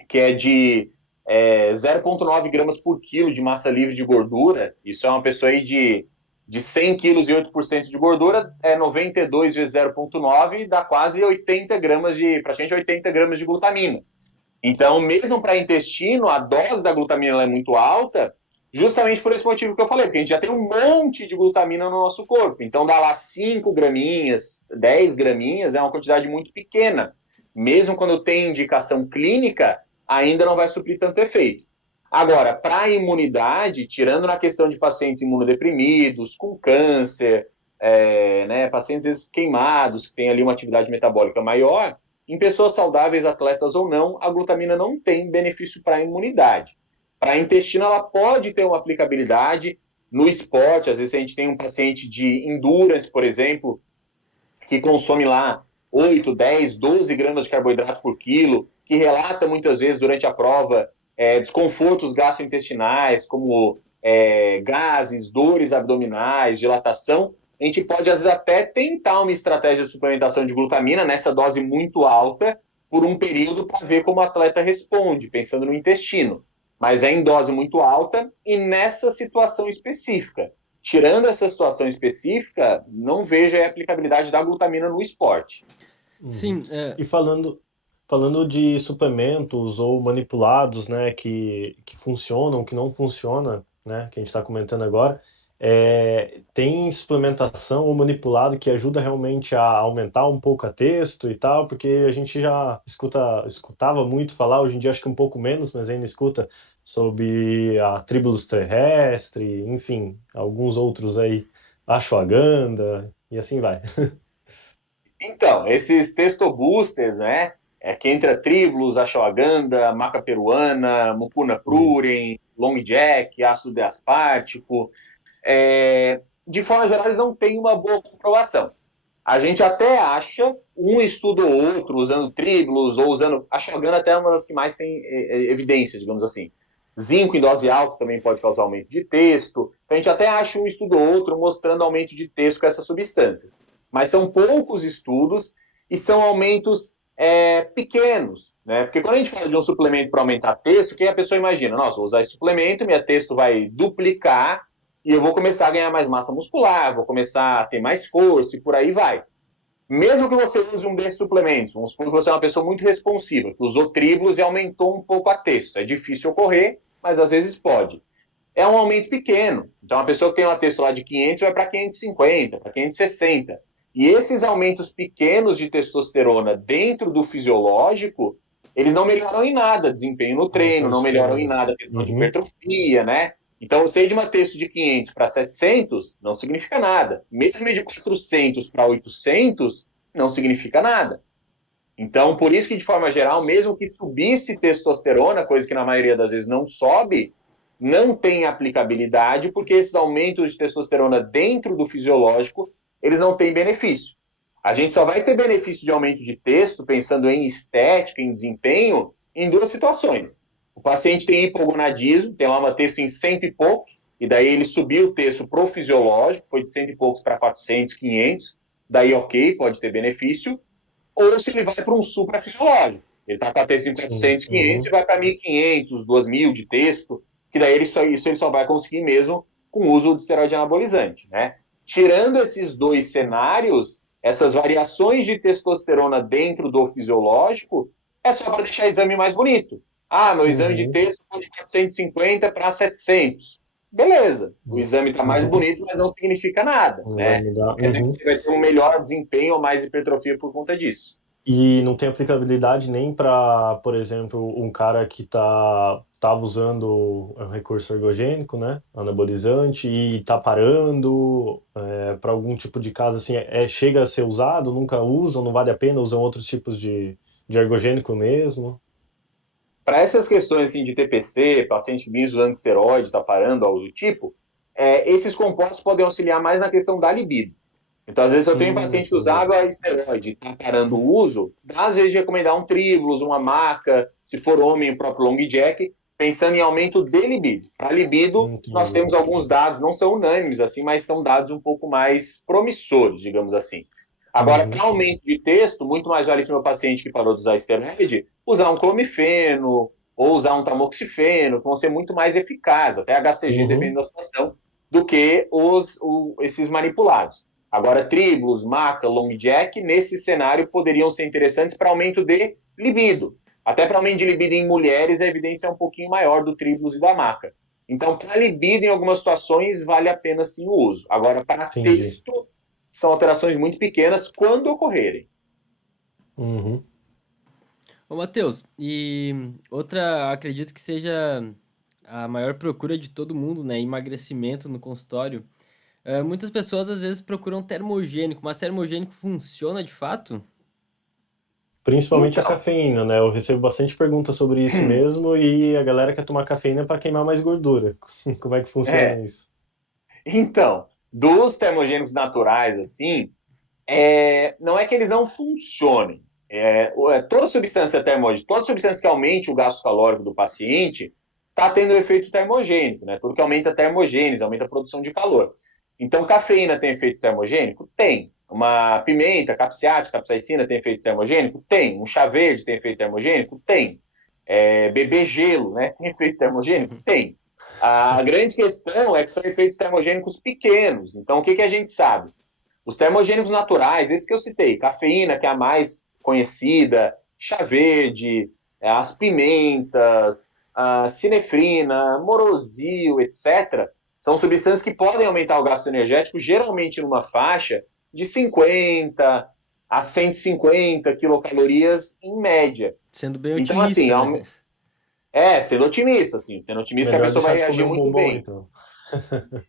que é de 0,9 gramas por quilo de massa livre de gordura. Isso é uma pessoa aí de 100 quilos e 8% de gordura, 92 vezes 0,9 dá quase 80 gramas praticamente 80 gramas de glutamina. Então, mesmo para intestino, a dose da glutamina é muito alta, justamente por esse motivo que eu falei, porque a gente já tem um monte de glutamina no nosso corpo. Então, dá lá 5 graminhas, 10 graminhas, é uma quantidade muito pequena. Mesmo quando tem indicação clínica, ainda não vai suprir tanto efeito. Agora, para a imunidade, tirando na questão de pacientes imunodeprimidos, com câncer, pacientes às vezes queimados, que têm ali uma atividade metabólica maior, em pessoas saudáveis, atletas ou não, a glutamina não tem benefício para a imunidade. Para a intestino, ela pode ter uma aplicabilidade no esporte. Às vezes a gente tem um paciente de endurance, por exemplo, que consome lá 8, 10, 12 gramas de carboidrato por quilo, que relata muitas vezes durante a prova desconfortos gastrointestinais, como gases, dores abdominais, dilatação, a gente pode, às vezes, até tentar uma estratégia de suplementação de glutamina nessa dose muito alta por um período para ver como o atleta responde, pensando no intestino. Mas é em dose muito alta e nessa situação específica. Tirando essa situação específica, não vejo a aplicabilidade da glutamina no esporte. Sim, E falando de suplementos ou manipulados, né, que funcionam, que não funcionam, né, que a gente está comentando agora, tem suplementação ou manipulado que ajuda realmente a aumentar um pouco a testo e tal, porque a gente já escutava muito falar, hoje em dia acho que um pouco menos, mas ainda escuta sobre a tribulus terrestre, enfim, alguns outros aí, ashwagandha e assim vai. Então, esses testoboosters, né? Que entra tribulus, ashwagandha, maca peruana, mucuna Isso. prurem, long jack, ácido D-aspartico. De forma geral, eles não têm uma boa comprovação. A gente até acha um estudo ou outro usando tribulus ou usando ashwagandha, até uma das que mais tem evidência, digamos assim. Zinco em dose alta também pode causar aumento de testo. Então, a gente até acha um estudo ou outro mostrando aumento de testo com essas substâncias. Mas são poucos estudos e são aumentos pequenos, né? Porque quando a gente fala de um suplemento para aumentar testo, o que a pessoa imagina? Nossa, vou usar esse suplemento, minha testo vai duplicar e eu vou começar a ganhar mais massa muscular, vou começar a ter mais força e por aí vai. Mesmo que você use um desses suplementos, vamos supor que você é uma pessoa muito responsiva, que usou tribulus e aumentou um pouco a testo. É difícil ocorrer, mas às vezes pode. É um aumento pequeno. Então, a pessoa que tem uma testo lá de 500 vai para 550, para 560. E esses aumentos pequenos de testosterona dentro do fisiológico, eles não melhoram em nada desempenho no Não treino, faz não melhoram em diferença. nada a questão de hipertrofia, né? Então, eu sei de uma texto de 500 para 700, não significa nada. Mesmo de 400 para 800, não significa nada. Então, por isso que, de forma geral, mesmo que subisse testosterona, coisa que na maioria das vezes não sobe, não tem aplicabilidade, porque esses aumentos de testosterona dentro do fisiológico, eles não têm benefício. A gente só vai ter benefício de aumento de testo, pensando em estética, em desempenho, em duas situações. O paciente tem hipogonadismo, tem lá uma testo em 100 e poucos, e daí ele subiu o testo pro fisiológico, foi de 100 e poucos para 400, 500, daí ok, pode ter benefício, ou se ele vai para um suprafisiológico. Ele está com a testo em Sim. 400, 500 e vai para 1.500, 2.000 de texto, que daí isso ele só vai conseguir mesmo com o uso de esteroide anabolizante, né? Tirando esses dois cenários, essas variações de testosterona dentro do fisiológico é só para deixar o exame mais bonito. Ah, meu exame de Uhum. testo foi de 450 para 700. Beleza, o exame está mais Uhum. bonito, mas não significa nada, Não vai né? mudar. Quer dizer que Uhum. você vai ter um melhor desempenho ou mais hipertrofia por conta disso. E não tem aplicabilidade nem para, por exemplo, um cara que tava usando um recurso ergogênico, né, anabolizante, e tá parando para algum tipo de caso assim, chega a ser usado, nunca usam, não vale a pena, usam outros tipos de ergogênico mesmo. Para essas questões assim, de TPC, paciente vinho usando esteroide, está parando, algo do tipo, esses compostos podem auxiliar mais na questão da libido. Então, às vezes, eu tenho um paciente que Entendi. usava esteroide e está parando o uso, dá às vezes de recomendar um tribulus, uma maca, se for homem, o próprio long jack, pensando em aumento de libido. Para libido, nós Entendi. temos alguns dados, não são unânimes, assim, mas são dados um pouco mais promissores, digamos assim. Agora, Uhum. para aumento de texto, muito mais vale se meu paciente que parou de usar esteroide, usar um clomifeno ou usar um tamoxifeno, que vão ser muito mais eficazes, até HCG, Uhum. dependendo da situação, do que esses manipulados. Agora, tribulus, maca, long jack, nesse cenário poderiam ser interessantes para aumento de libido. Até para aumento de libido em mulheres, a evidência é um pouquinho maior do tribulus e da maca. Então, para libido, em algumas situações, vale a pena sim o uso. Agora, para Entendi. texto, são alterações muito pequenas quando ocorrerem. Uhum. Ô, Matheus, e outra, acredito que seja a maior procura de todo mundo, né? Emagrecimento no consultório. Muitas pessoas às vezes procuram termogênico, mas termogênico funciona de fato? Principalmente a Então, cafeína, né? Eu recebo bastante perguntas sobre isso mesmo e a galera quer tomar cafeína para queimar mais gordura. Como é que funciona é. isso? Então, dos termogênicos naturais, assim, não é que eles não funcionem. Toda substância termogênica, toda substância que aumente o gasto calórico do paciente está tendo efeito termogênico, né? Tudo que aumenta a termogênese, aumenta a produção de calor. Então, cafeína tem efeito termogênico? Tem. Uma pimenta, capsaicina tem efeito termogênico? Tem. Um chá verde tem efeito termogênico? Tem. Beber gelo, né? Tem efeito termogênico? Tem. A grande questão é que são efeitos termogênicos pequenos. Então, o que a gente sabe? Os termogênicos naturais, esses que eu citei, cafeína, que é a mais conhecida, chá verde, as pimentas, a sinefrina, morosil, etc., são substâncias que podem aumentar o gasto energético, geralmente numa faixa de 50 a 150 quilocalorias em média. Sendo bem Então, assim, otimista, né? sendo otimista, assim, sendo otimista que a Melhor pessoa deixar vai de comer reagir um muito bombom, bem. então.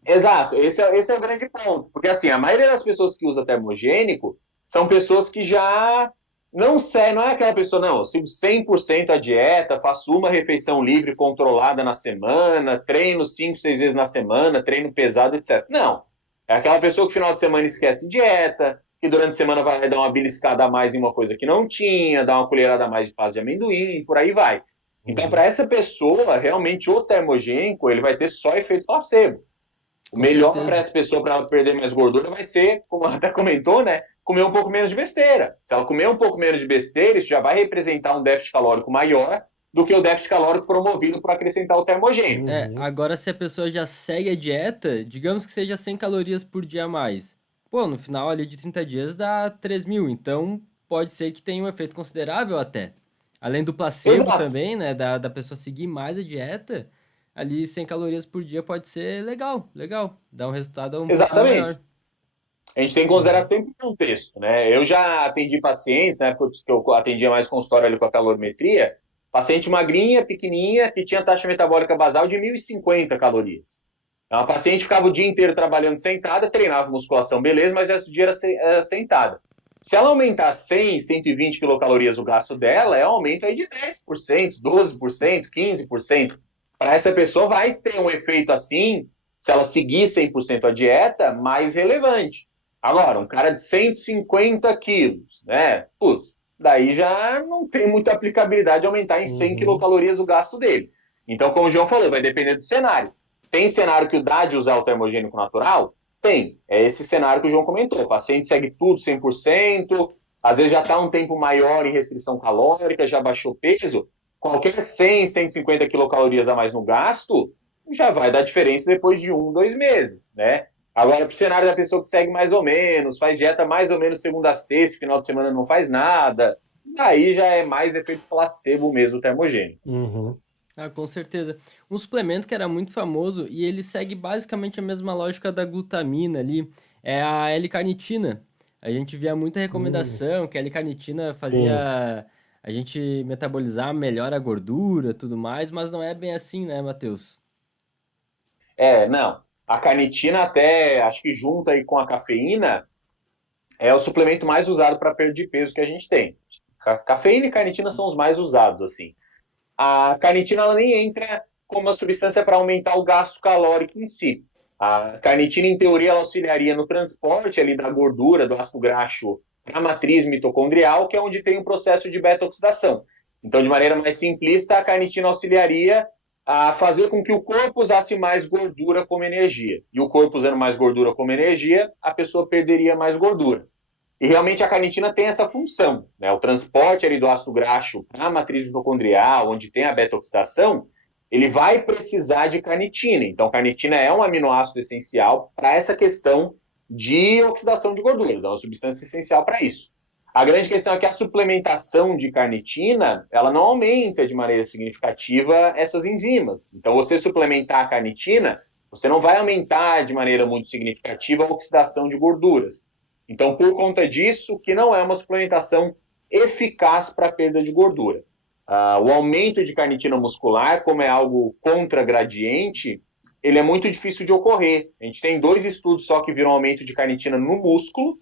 Exato, esse é o grande ponto. Porque, assim, a maioria das pessoas que usa termogênico são pessoas que já não é aquela pessoa, não, eu sigo 100% a dieta, faço uma refeição livre controlada na semana, treino 5, 6 vezes na semana, treino pesado, etc. Não. É aquela pessoa que no final de semana esquece dieta, que durante a semana vai dar uma beliscada a mais em uma coisa que não tinha, dar uma colherada a mais de pasta de amendoim, por aí vai. Então, para essa pessoa, realmente o termogênico ele vai ter só efeito placebo. O Com melhor para certeza. essa pessoa, para ela perder mais gordura, vai ser, como ela até comentou, né? Comer um pouco menos de besteira. Se ela comer um pouco menos de besteira, isso já vai representar um déficit calórico maior do que o déficit calórico promovido por acrescentar o termogênico. Agora se a pessoa já segue a dieta, digamos que seja 100 calorias por dia a mais. Pô, no final ali de 30 dias dá 3.000, então pode ser que tenha um efeito considerável até. Além do placebo Exato, também, né, da pessoa seguir mais a dieta, ali 100 calorias por dia pode ser legal, legal. Dá um resultado um pouquinho exatamente. maior. A gente tem que considerar sempre o contexto, né? Eu já atendi pacientes, né, que eu atendia mais consultório ali com a calorimetria, paciente magrinha, pequenininha, que tinha taxa metabólica basal de 1.050 calorias. A paciente ficava o dia inteiro trabalhando sentada, treinava musculação, beleza, mas o resto do dia era sentada. Se ela aumentar 100, 120 quilocalorias o gasto dela, é um aumento aí de 10%, 12%, 15%. Para essa pessoa vai ter um efeito assim, se ela seguir 100% a dieta, mais relevante. Agora, um cara de 150 quilos, né? Putz, daí já não tem muita aplicabilidade de aumentar em 100 quilocalorias o gasto dele. Então, como o João falou, vai depender do cenário. Tem cenário que dá de usar o termogênico natural? Tem. É esse cenário que o João comentou. O paciente segue tudo 100%, às vezes já está um tempo maior em restrição calórica, já baixou peso. Qualquer 100, 150 quilocalorias a mais no gasto já vai dar diferença depois de 2 meses, né? Agora, para o cenário da pessoa que segue mais ou menos, faz dieta mais ou menos segunda a sexta, final de semana não faz nada, daí já é mais efeito placebo mesmo o termogênico. Ah, com certeza. Um suplemento que era muito famoso e ele segue basicamente a mesma lógica da glutamina ali, é a L-carnitina. A gente via muita recomendação que a L-carnitina Sim. fazia a gente metabolizar melhor a gordura, tudo mais, mas não é bem assim, né, Matheus? Não. A carnitina até, acho que junto aí com a cafeína, é o suplemento mais usado para perda de peso que a gente tem. Cafeína e carnitina são os mais usados, assim. A carnitina ela nem entra como uma substância para aumentar o gasto calórico em si. A carnitina, em teoria, ela auxiliaria no transporte ali da gordura, do ácido graxo para a matriz mitocondrial, que é onde tem o processo de beta-oxidação. Então, de maneira mais simplista, a carnitina auxiliaria a fazer com que o corpo usasse mais gordura como energia. E o corpo usando mais gordura como energia, a pessoa perderia mais gordura. E realmente a carnitina tem essa função, né? O transporte ali do ácido graxo para a matriz mitocondrial, onde tem a beta-oxidação, ele vai precisar de carnitina. Então, carnitina é um aminoácido essencial para essa questão de oxidação de gorduras, é uma substância essencial para isso. A grande questão é que a suplementação de carnitina, ela não aumenta de maneira significativa essas enzimas. Então, você suplementar a carnitina, você não vai aumentar de maneira muito significativa a oxidação de gorduras. Então, por conta disso, que não é uma suplementação eficaz para a perda de gordura. O aumento de carnitina muscular, como é algo contragradiente, ele é muito difícil de ocorrer. A gente tem 2 estudos só que viram aumento de carnitina no músculo,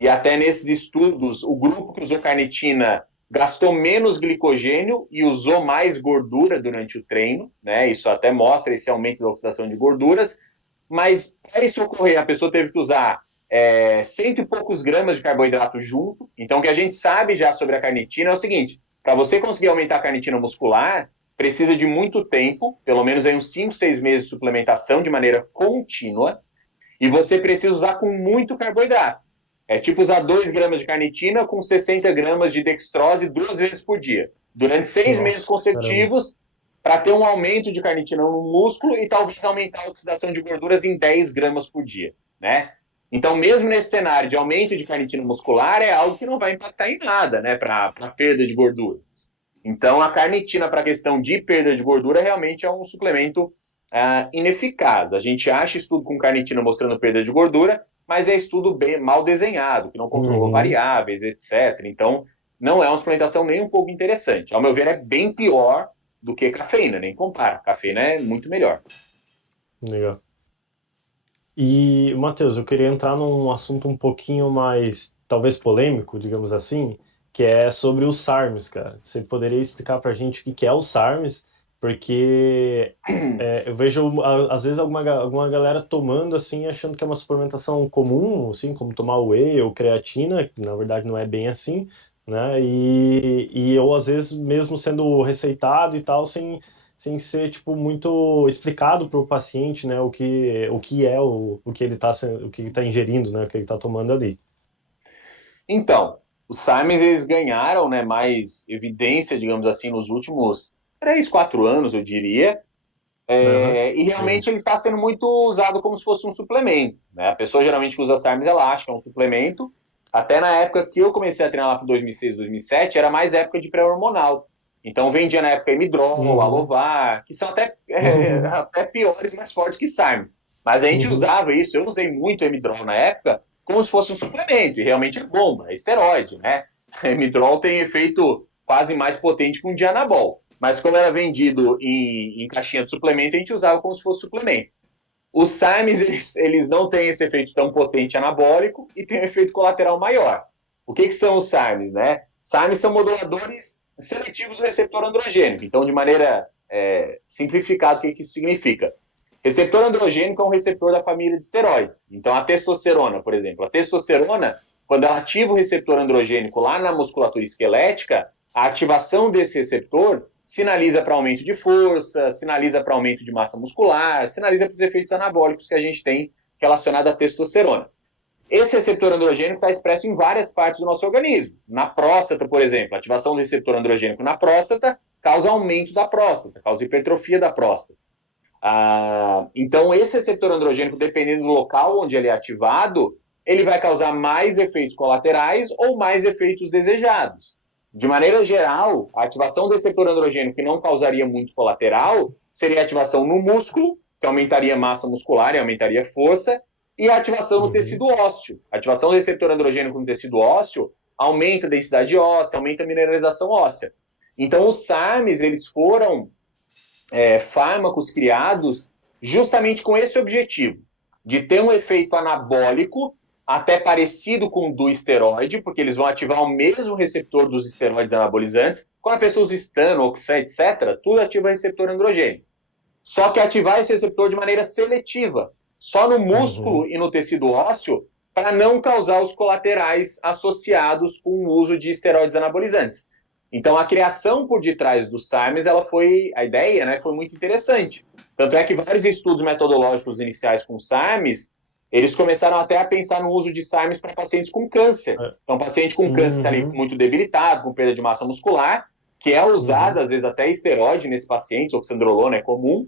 e até nesses estudos, o grupo que usou carnitina gastou menos glicogênio e usou mais gordura durante o treino, né? Isso até mostra esse aumento da oxidação de gorduras, mas para isso ocorrer, a pessoa teve que usar cento e poucos gramas de carboidrato junto. Então, o que a gente sabe já sobre a carnitina é o seguinte: para você conseguir aumentar a carnitina muscular, precisa de muito tempo, pelo menos aí uns 5, 6 meses de suplementação de maneira contínua, e você precisa usar com muito carboidrato. É tipo usar 2 gramas de carnitina com 60 gramas de dextrose 2 vezes por dia, durante 6 meses consecutivos, para ter um aumento de carnitina no músculo e talvez aumentar a oxidação de gorduras em 10 gramas por dia, né? Então, mesmo nesse cenário de aumento de carnitina muscular, é algo que não vai impactar em nada, né, para perda de gordura. Então, a carnitina para a questão de perda de gordura realmente é um suplemento ineficaz. A gente acha estudo com carnitina mostrando perda de gordura, mas é estudo bem mal desenhado, que não controlou variáveis, etc. Então, não é uma suplementação nem um pouco interessante. Ao meu ver, é bem pior do que cafeína, nem compara. Cafeína é muito melhor. Legal. E, Matheus, eu queria entrar num assunto um pouquinho mais, talvez polêmico, digamos assim, que é sobre os SARMs, cara. Você poderia explicar pra gente o que é o SARMs? Porque eu vejo, às vezes, alguma galera tomando, assim, achando que é uma suplementação comum, assim, como tomar whey ou creatina, que na verdade não é bem assim, né? E eu, às vezes, mesmo sendo receitado e tal, sem ser tipo muito explicado para o paciente, né, o que ele está ingerindo, né, o que ele está tomando ali. Então, os SARMs eles ganharam, né, mais evidência, digamos assim, nos últimos 3, 4 anos, eu diria. E realmente ele está sendo muito usado como se fosse um suplemento, né? A pessoa geralmente que usa SARMs, ela acha que é um suplemento. Até na época que eu comecei a treinar lá para 2006, 2007, era mais época de pré-hormonal. Então vendia na época Emidrol, Alovar, que são até piores, mais fortes que SARMs. Mas a gente usava isso, eu usei muito Emidrol na época, como se fosse um suplemento, e realmente é bom, é esteroide, né? Emidrol tem efeito quase mais potente que um Dianabol. Mas como era vendido em caixinha de suplemento, a gente usava como se fosse suplemento. Os SARMs, eles não têm esse efeito tão potente anabólico e tem um efeito colateral maior. O que são os SARMs, né? SARMs são moduladores seletivos do receptor androgênico. Então, de maneira simplificada, o que isso significa? Receptor androgênico é um receptor da família de esteroides. Então, a testosterona, por exemplo. A testosterona, quando ela ativa o receptor androgênico lá na musculatura esquelética, a ativação desse receptor sinaliza para aumento de força, sinaliza para aumento de massa muscular, sinaliza para os efeitos anabólicos que a gente tem relacionado à testosterona. Esse receptor androgênico está expresso em várias partes do nosso organismo. Na próstata, por exemplo, a ativação do receptor androgênico na próstata causa aumento da próstata, causa hipertrofia da próstata. Então, esse receptor androgênico, dependendo do local onde ele é ativado, ele vai causar mais efeitos colaterais ou mais efeitos desejados. De maneira geral, a ativação do receptor androgênico que não causaria muito colateral seria a ativação no músculo, que aumentaria massa muscular e aumentaria força, e a ativação no tecido ósseo. A ativação do receptor androgênico no tecido ósseo aumenta a densidade óssea, aumenta a mineralização óssea. Então, os SARMs, eles foram fármacos criados justamente com esse objetivo, de ter um efeito anabólico até parecido com o do esteroide, porque eles vão ativar o mesmo receptor dos esteroides anabolizantes. Quando a pessoa usa estano, oxã, etc., tudo ativa receptor androgênico. Só que ativar esse receptor de maneira seletiva, só no músculo e no tecido ósseo, para não causar os colaterais associados com o uso de esteroides anabolizantes. Então, a criação por detrás dos SARMs, a ideia, né, foi muito interessante. Tanto é que vários estudos metodológicos iniciais com SARMs, eles começaram até a pensar no uso de SARMs para pacientes com câncer. Então, paciente com câncer está ali muito debilitado, com perda de massa muscular, que é usado, às vezes, até esteroide nesse paciente, oxandrolona é comum,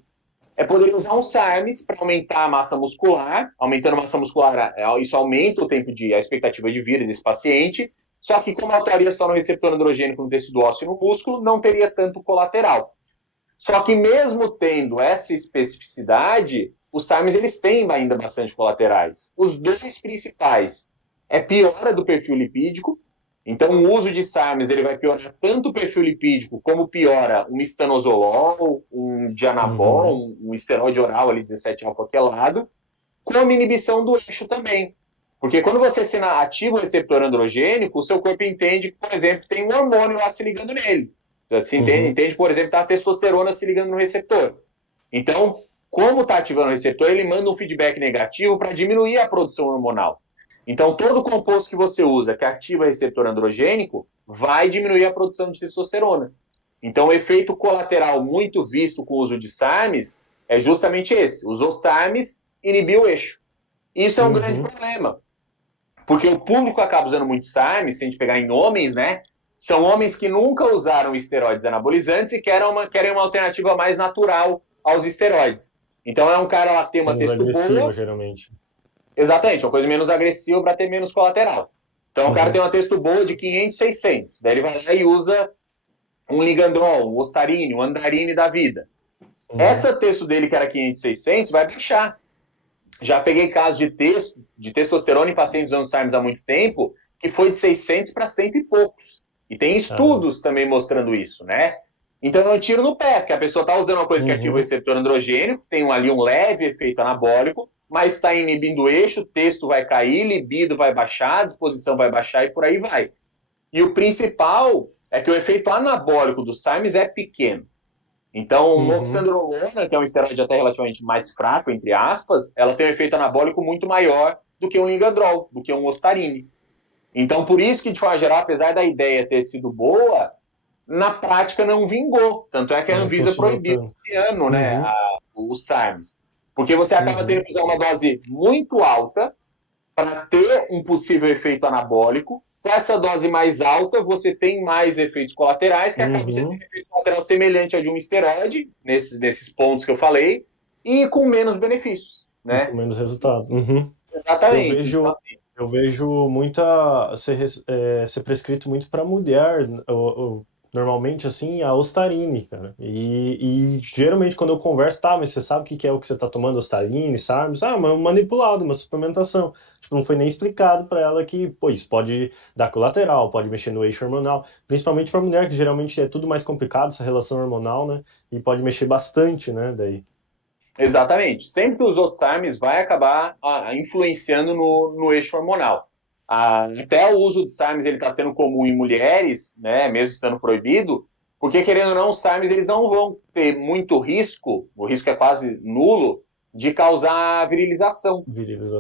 poderia usar um SARMs para aumentar a massa muscular. Aumentando a massa muscular, isso aumenta a expectativa de vida desse paciente, só que como atuaria só no receptor androgênico no tecido ósseo e no músculo, não teria tanto colateral. Só que mesmo tendo essa especificidade, os SARMs eles têm ainda bastante colaterais. Os dois principais é piora do perfil lipídico. Então, o uso de SARMs ele vai piorar tanto o perfil lipídico como piora um estanozolol, um dianabol, um esteroide oral ali 17-alfa-quelado, como inibição do eixo também. Porque quando você ativa o receptor androgênico, o seu corpo entende que, por exemplo, tem um hormônio lá se ligando nele. Você entende, por exemplo, que tá a testosterona se ligando no receptor. Então, como está ativando o receptor, ele manda um feedback negativo para diminuir a produção hormonal. Então, todo composto que você usa que ativa receptor androgênico vai diminuir a produção de testosterona. Então, o efeito colateral muito visto com o uso de SARMs é justamente esse. Usou SARMs, inibiu o eixo. Isso é um grande problema, porque o público acaba usando muito SARMs, se a gente pegar em homens, né? São homens que nunca usaram esteroides anabolizantes e querem uma alternativa mais natural aos esteroides. Então, é um cara lá tem uma Menos texto agressiva, boa. geralmente. Exatamente, uma coisa menos agressiva para ter menos colateral. Então, o cara tem uma texto boa de 500, 600. Daí ele vai lá e usa um ligandrol, um ostarine, um andarine da vida. Essa texto dele, que era 500, 600, vai baixar. Já peguei casos de testosterona em pacientes usando SARMs há muito tempo, que foi de 600 para 100 e poucos. E tem estudos também mostrando isso, né? Então é um tiro no pé, porque a pessoa está usando uma coisa que ativa o receptor androgênico, tem ali um leve efeito anabólico, mas está inibindo o eixo, o texto vai cair, libido vai baixar, a disposição vai baixar e por aí vai. E o principal é que o efeito anabólico dos SARMs é pequeno. Então, o oxandrolona, que é um esteroide até relativamente mais fraco, entre aspas, ela tem um efeito anabólico muito maior do que um ligandrol, do que um ostarine. Então, por isso que, de forma geral, apesar da ideia ter sido boa, na prática não vingou. Tanto é que a Anvisa proibiu esse ano, né, os SARMs. Porque você acaba tendo que usar uma dose muito alta para ter um possível efeito anabólico. Com essa dose mais alta, você tem mais efeitos colaterais, que acabam sendo um efeito colateral semelhante ao de um esteroide, nesses pontos que eu falei, e com menos benefícios, né? Com menos resultado. Exatamente. Eu vejo muita ser prescrito muito para mulher, normalmente assim, a Ostarine, cara. E geralmente quando eu converso, tá, mas você sabe o que é o que você tá tomando, Ostarine, SARMs? Ah, mas manipulado, uma suplementação. Tipo, não foi nem explicado para ela que, pô, isso pode dar colateral, pode mexer no eixo hormonal, principalmente para mulher, que geralmente é tudo mais complicado essa relação hormonal, né? E pode mexer bastante, né, daí. Exatamente. Sempre que usou SARMs vai acabar influenciando no eixo hormonal. Até o uso de SARMs está sendo comum em mulheres, né, mesmo estando proibido, porque, querendo ou não, os SARMs eles não vão ter muito risco, o risco é quase nulo, de causar virilização.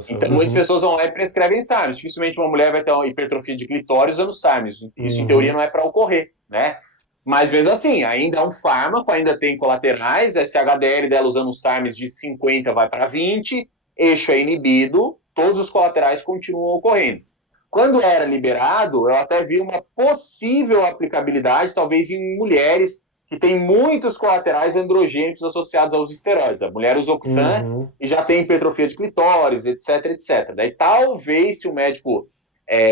Então, muitas pessoas vão lá e prescrevem SARMs. Dificilmente uma mulher vai ter uma hipertrofia de clitóris usando SARMs. Isso, em teoria, não é para ocorrer, né? Mas mesmo assim, ainda é um fármaco, ainda tem colaterais, esse HDL dela usando os SARMs de 50 vai para 20, eixo é inibido, todos os colaterais continuam ocorrendo. Quando era liberado, eu até vi uma possível aplicabilidade, talvez em mulheres que têm muitos colaterais androgênicos associados aos esteroides. A mulher usa Oxan e já tem hipertrofia de clitóris, etc, etc. Daí talvez, se o médico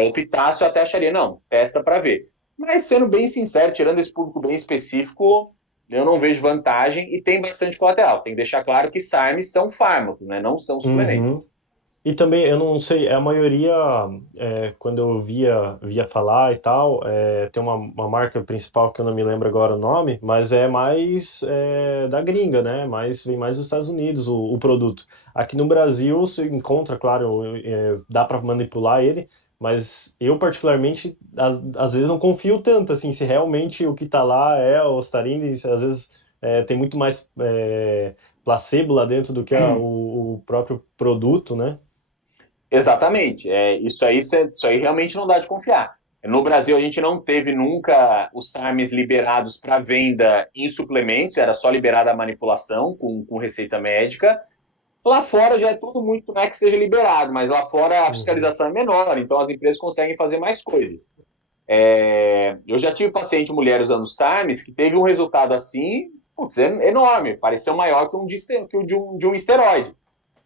optasse, eu até acharia, não, testa para ver. Mas, sendo bem sincero, tirando esse público bem específico, eu não vejo vantagem e tem bastante colateral. Tem que deixar claro que SARMs são fármacos, né? Não são suplementos. E também, eu não sei, a maioria, quando eu via falar e tal, tem uma marca principal que eu não me lembro agora o nome, mas é mais da gringa, né? Vem mais dos Estados Unidos o produto. Aqui no Brasil se encontra, claro, dá para manipular ele, mas eu particularmente, às vezes não confio tanto, assim, se realmente o que tá lá é o Ostarine, às vezes tem muito mais placebo lá dentro do que o próprio produto, né? Exatamente. Isso aí realmente não dá de confiar. No Brasil, a gente não teve nunca os SARMs liberados para venda em suplementos, era só liberada a manipulação com receita médica. Lá fora já é tudo muito, não é que seja liberado, mas lá fora a fiscalização é menor, então as empresas conseguem fazer mais coisas. Eu já tive paciente mulher usando SARMs que teve um resultado assim, putz, enorme, pareceu maior que de um esteroide.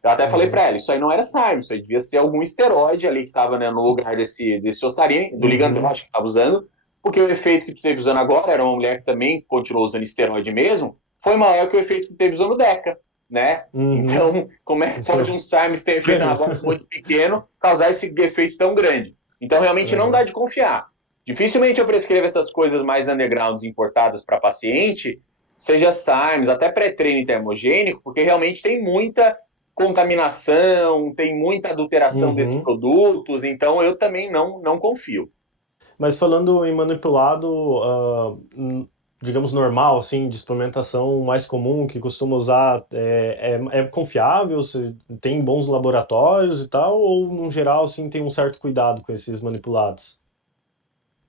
Eu até falei para ela, isso aí não era SARM, isso aí devia ser algum esteroide ali que estava, né, no lugar desse ostarine, do ligandrol, acho que estava usando, porque o efeito que tu teve usando agora era uma mulher que também continuou usando esteroide mesmo, foi maior que o efeito que tu teve usando Deca, né? Então, como é que pode um SARM ter efeito anabólico muito pequeno causar esse efeito tão grande? Então, realmente não dá de confiar. Dificilmente eu prescrevo essas coisas mais undergrounds importadas para paciente, seja SARMs, até pré-treino termogênico, porque realmente tem muita contaminação, tem muita adulteração desses produtos, então eu também não confio. Mas falando em manipulado, digamos, normal, assim, de suplementação mais comum, que costuma usar, é confiável? Você tem bons laboratórios e tal? Ou, no geral, assim, tem um certo cuidado com esses manipulados?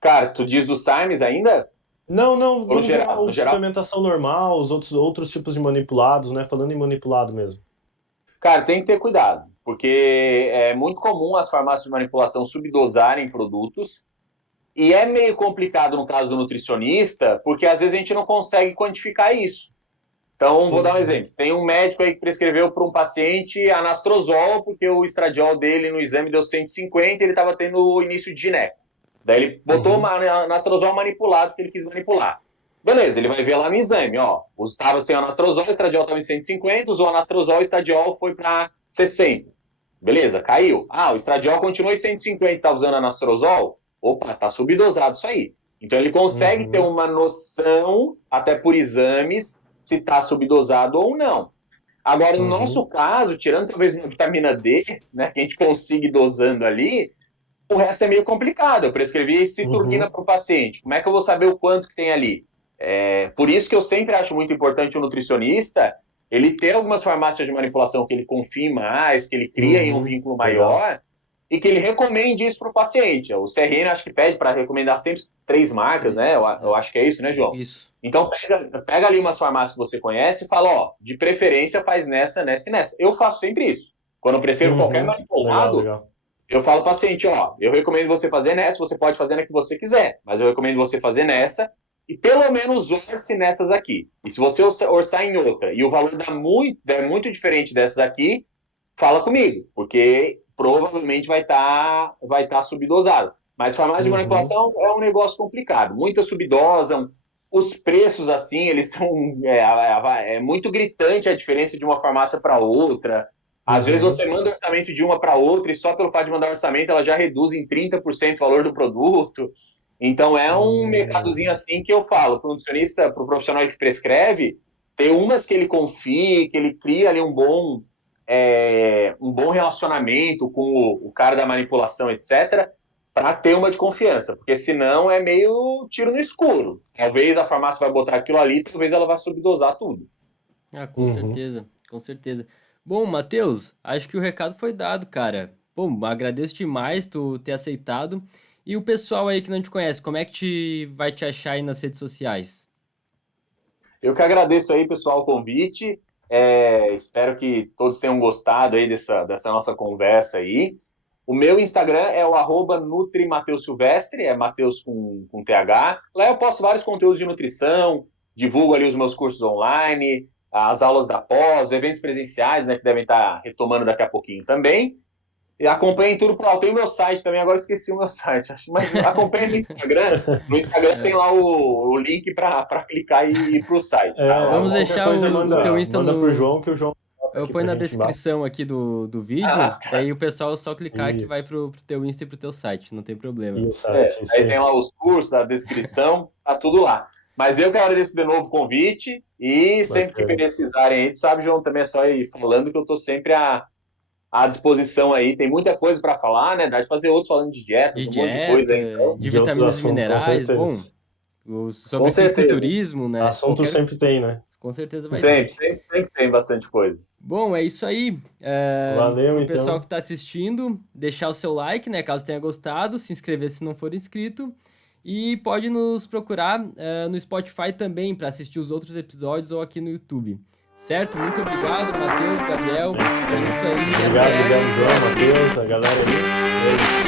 Cara, tu diz do Symes ainda? Não, não, Ou no no geral? geral, No geral? suplementação normal, os outros tipos de manipulados, né? Falando em manipulado mesmo. Cara, tem que ter cuidado, porque é muito comum as farmácias de manipulação subdosarem produtos, e é meio complicado no caso do nutricionista, porque às vezes a gente não consegue quantificar isso. Então, vou Sim. dar um exemplo. Tem um médico aí que prescreveu para um paciente anastrozol, porque o estradiol dele no exame deu 150 e ele estava tendo início de gineco. Daí ele botou anastrozol manipulado, que ele quis manipular. Beleza, ele vai ver lá no exame, ó. Estava sem anastrozol, o estradiol estava em 150, usou anastrozol, o estradiol foi para 60. Beleza, caiu. O estradiol continuou em 150, está usando anastrozol? Opa, tá subdosado isso aí. Então ele consegue ter uma noção, até por exames, se está subdosado ou não. Agora, no nosso caso, tirando talvez uma vitamina D, né, que a gente consiga ir dosando ali, o resto é meio complicado. Eu prescrevi citrulina para o paciente. Como é que eu vou saber o quanto que tem ali? Por isso que eu sempre acho muito importante o nutricionista ele ter algumas farmácias de manipulação que ele confie mais, que ele cria em um vínculo maior e que ele recomende isso para o paciente. O CRN acho que pede para recomendar sempre 3 marcas, né? Eu acho que é isso, né, João? Isso. Então, pega ali umas farmácias que você conhece e fala, ó, de preferência faz nessa, nessa e nessa. Eu faço sempre isso. Quando eu prescrevo qualquer manipulado, Legal. eu falo ao paciente, ó, eu recomendo você fazer nessa, você pode fazer na que você quiser, mas eu recomendo você fazer nessa e pelo menos orce nessas aqui. E se você orçar em outra e o valor der muito diferente dessas aqui, fala comigo, porque provavelmente vai tá subdosado. Mas farmácia de manipulação é um negócio complicado. Muitas subdosam. Os preços, assim, eles são... É muito gritante a diferença de uma farmácia para outra. Às vezes você manda orçamento de uma para outra e só pelo fato de mandar orçamento ela já reduz em 30% o valor do produto. Então é um mercadozinho assim que eu falo para o nutricionista, para o profissional que prescreve, tem umas que ele confia, que ele cria ali um bom relacionamento com o cara da manipulação, etc., para ter uma de confiança, porque senão é meio tiro no escuro. Talvez a farmácia vai botar aquilo ali, talvez ela vai subdosar tudo. Com certeza, com certeza. Bom, Matheus, acho que o recado foi dado, cara. Bom, agradeço demais tu ter aceitado. E o pessoal aí que não te conhece, como é que vai te achar aí nas redes sociais? Eu que agradeço aí, pessoal, o convite. Espero que todos tenham gostado aí dessa nossa conversa aí. O meu Instagram é o @NutriMatheusSilvestre, é Matheus com TH. Lá eu posto vários conteúdos de nutrição, divulgo ali os meus cursos online, as aulas da pós, eventos presenciais, né, que devem estar retomando daqui a pouquinho também. E acompanhem tudo por lá. Tem o meu site também, agora esqueci o meu site. Mas acompanhem no Instagram. No Instagram tem lá o link para clicar e ir pro site. Vamos deixar o teu Insta manda pro João, que o João... Eu ponho na descrição aqui do vídeo, daí o pessoal só clicar que vai pro teu Insta e pro teu site, não tem problema. Aí tem lá os cursos, a descrição, tá tudo lá. Mas eu que agradeço de novo o convite e sempre que precisarem aí, tu sabe, João, também é só ir falando que eu tô sempre à disposição aí. Tem muita coisa para falar, né? Dá de fazer outros falando de dieta, um monte de coisa aí. Então, de vitaminas e minerais, bom, sobre fisiculturismo, né? Assunto sempre tem, né? Com certeza vai ter. Sempre tem bastante coisa. Bom, é isso aí. Valeu, pro pessoal que está assistindo, deixar o seu like, né? Caso tenha gostado, se inscrever se não for inscrito. E pode nos procurar no Spotify também para assistir os outros episódios ou aqui no YouTube. Certo? Muito obrigado, Matheus, Gabriel. É isso aí. Obrigado, João, Matheus, a galera aí.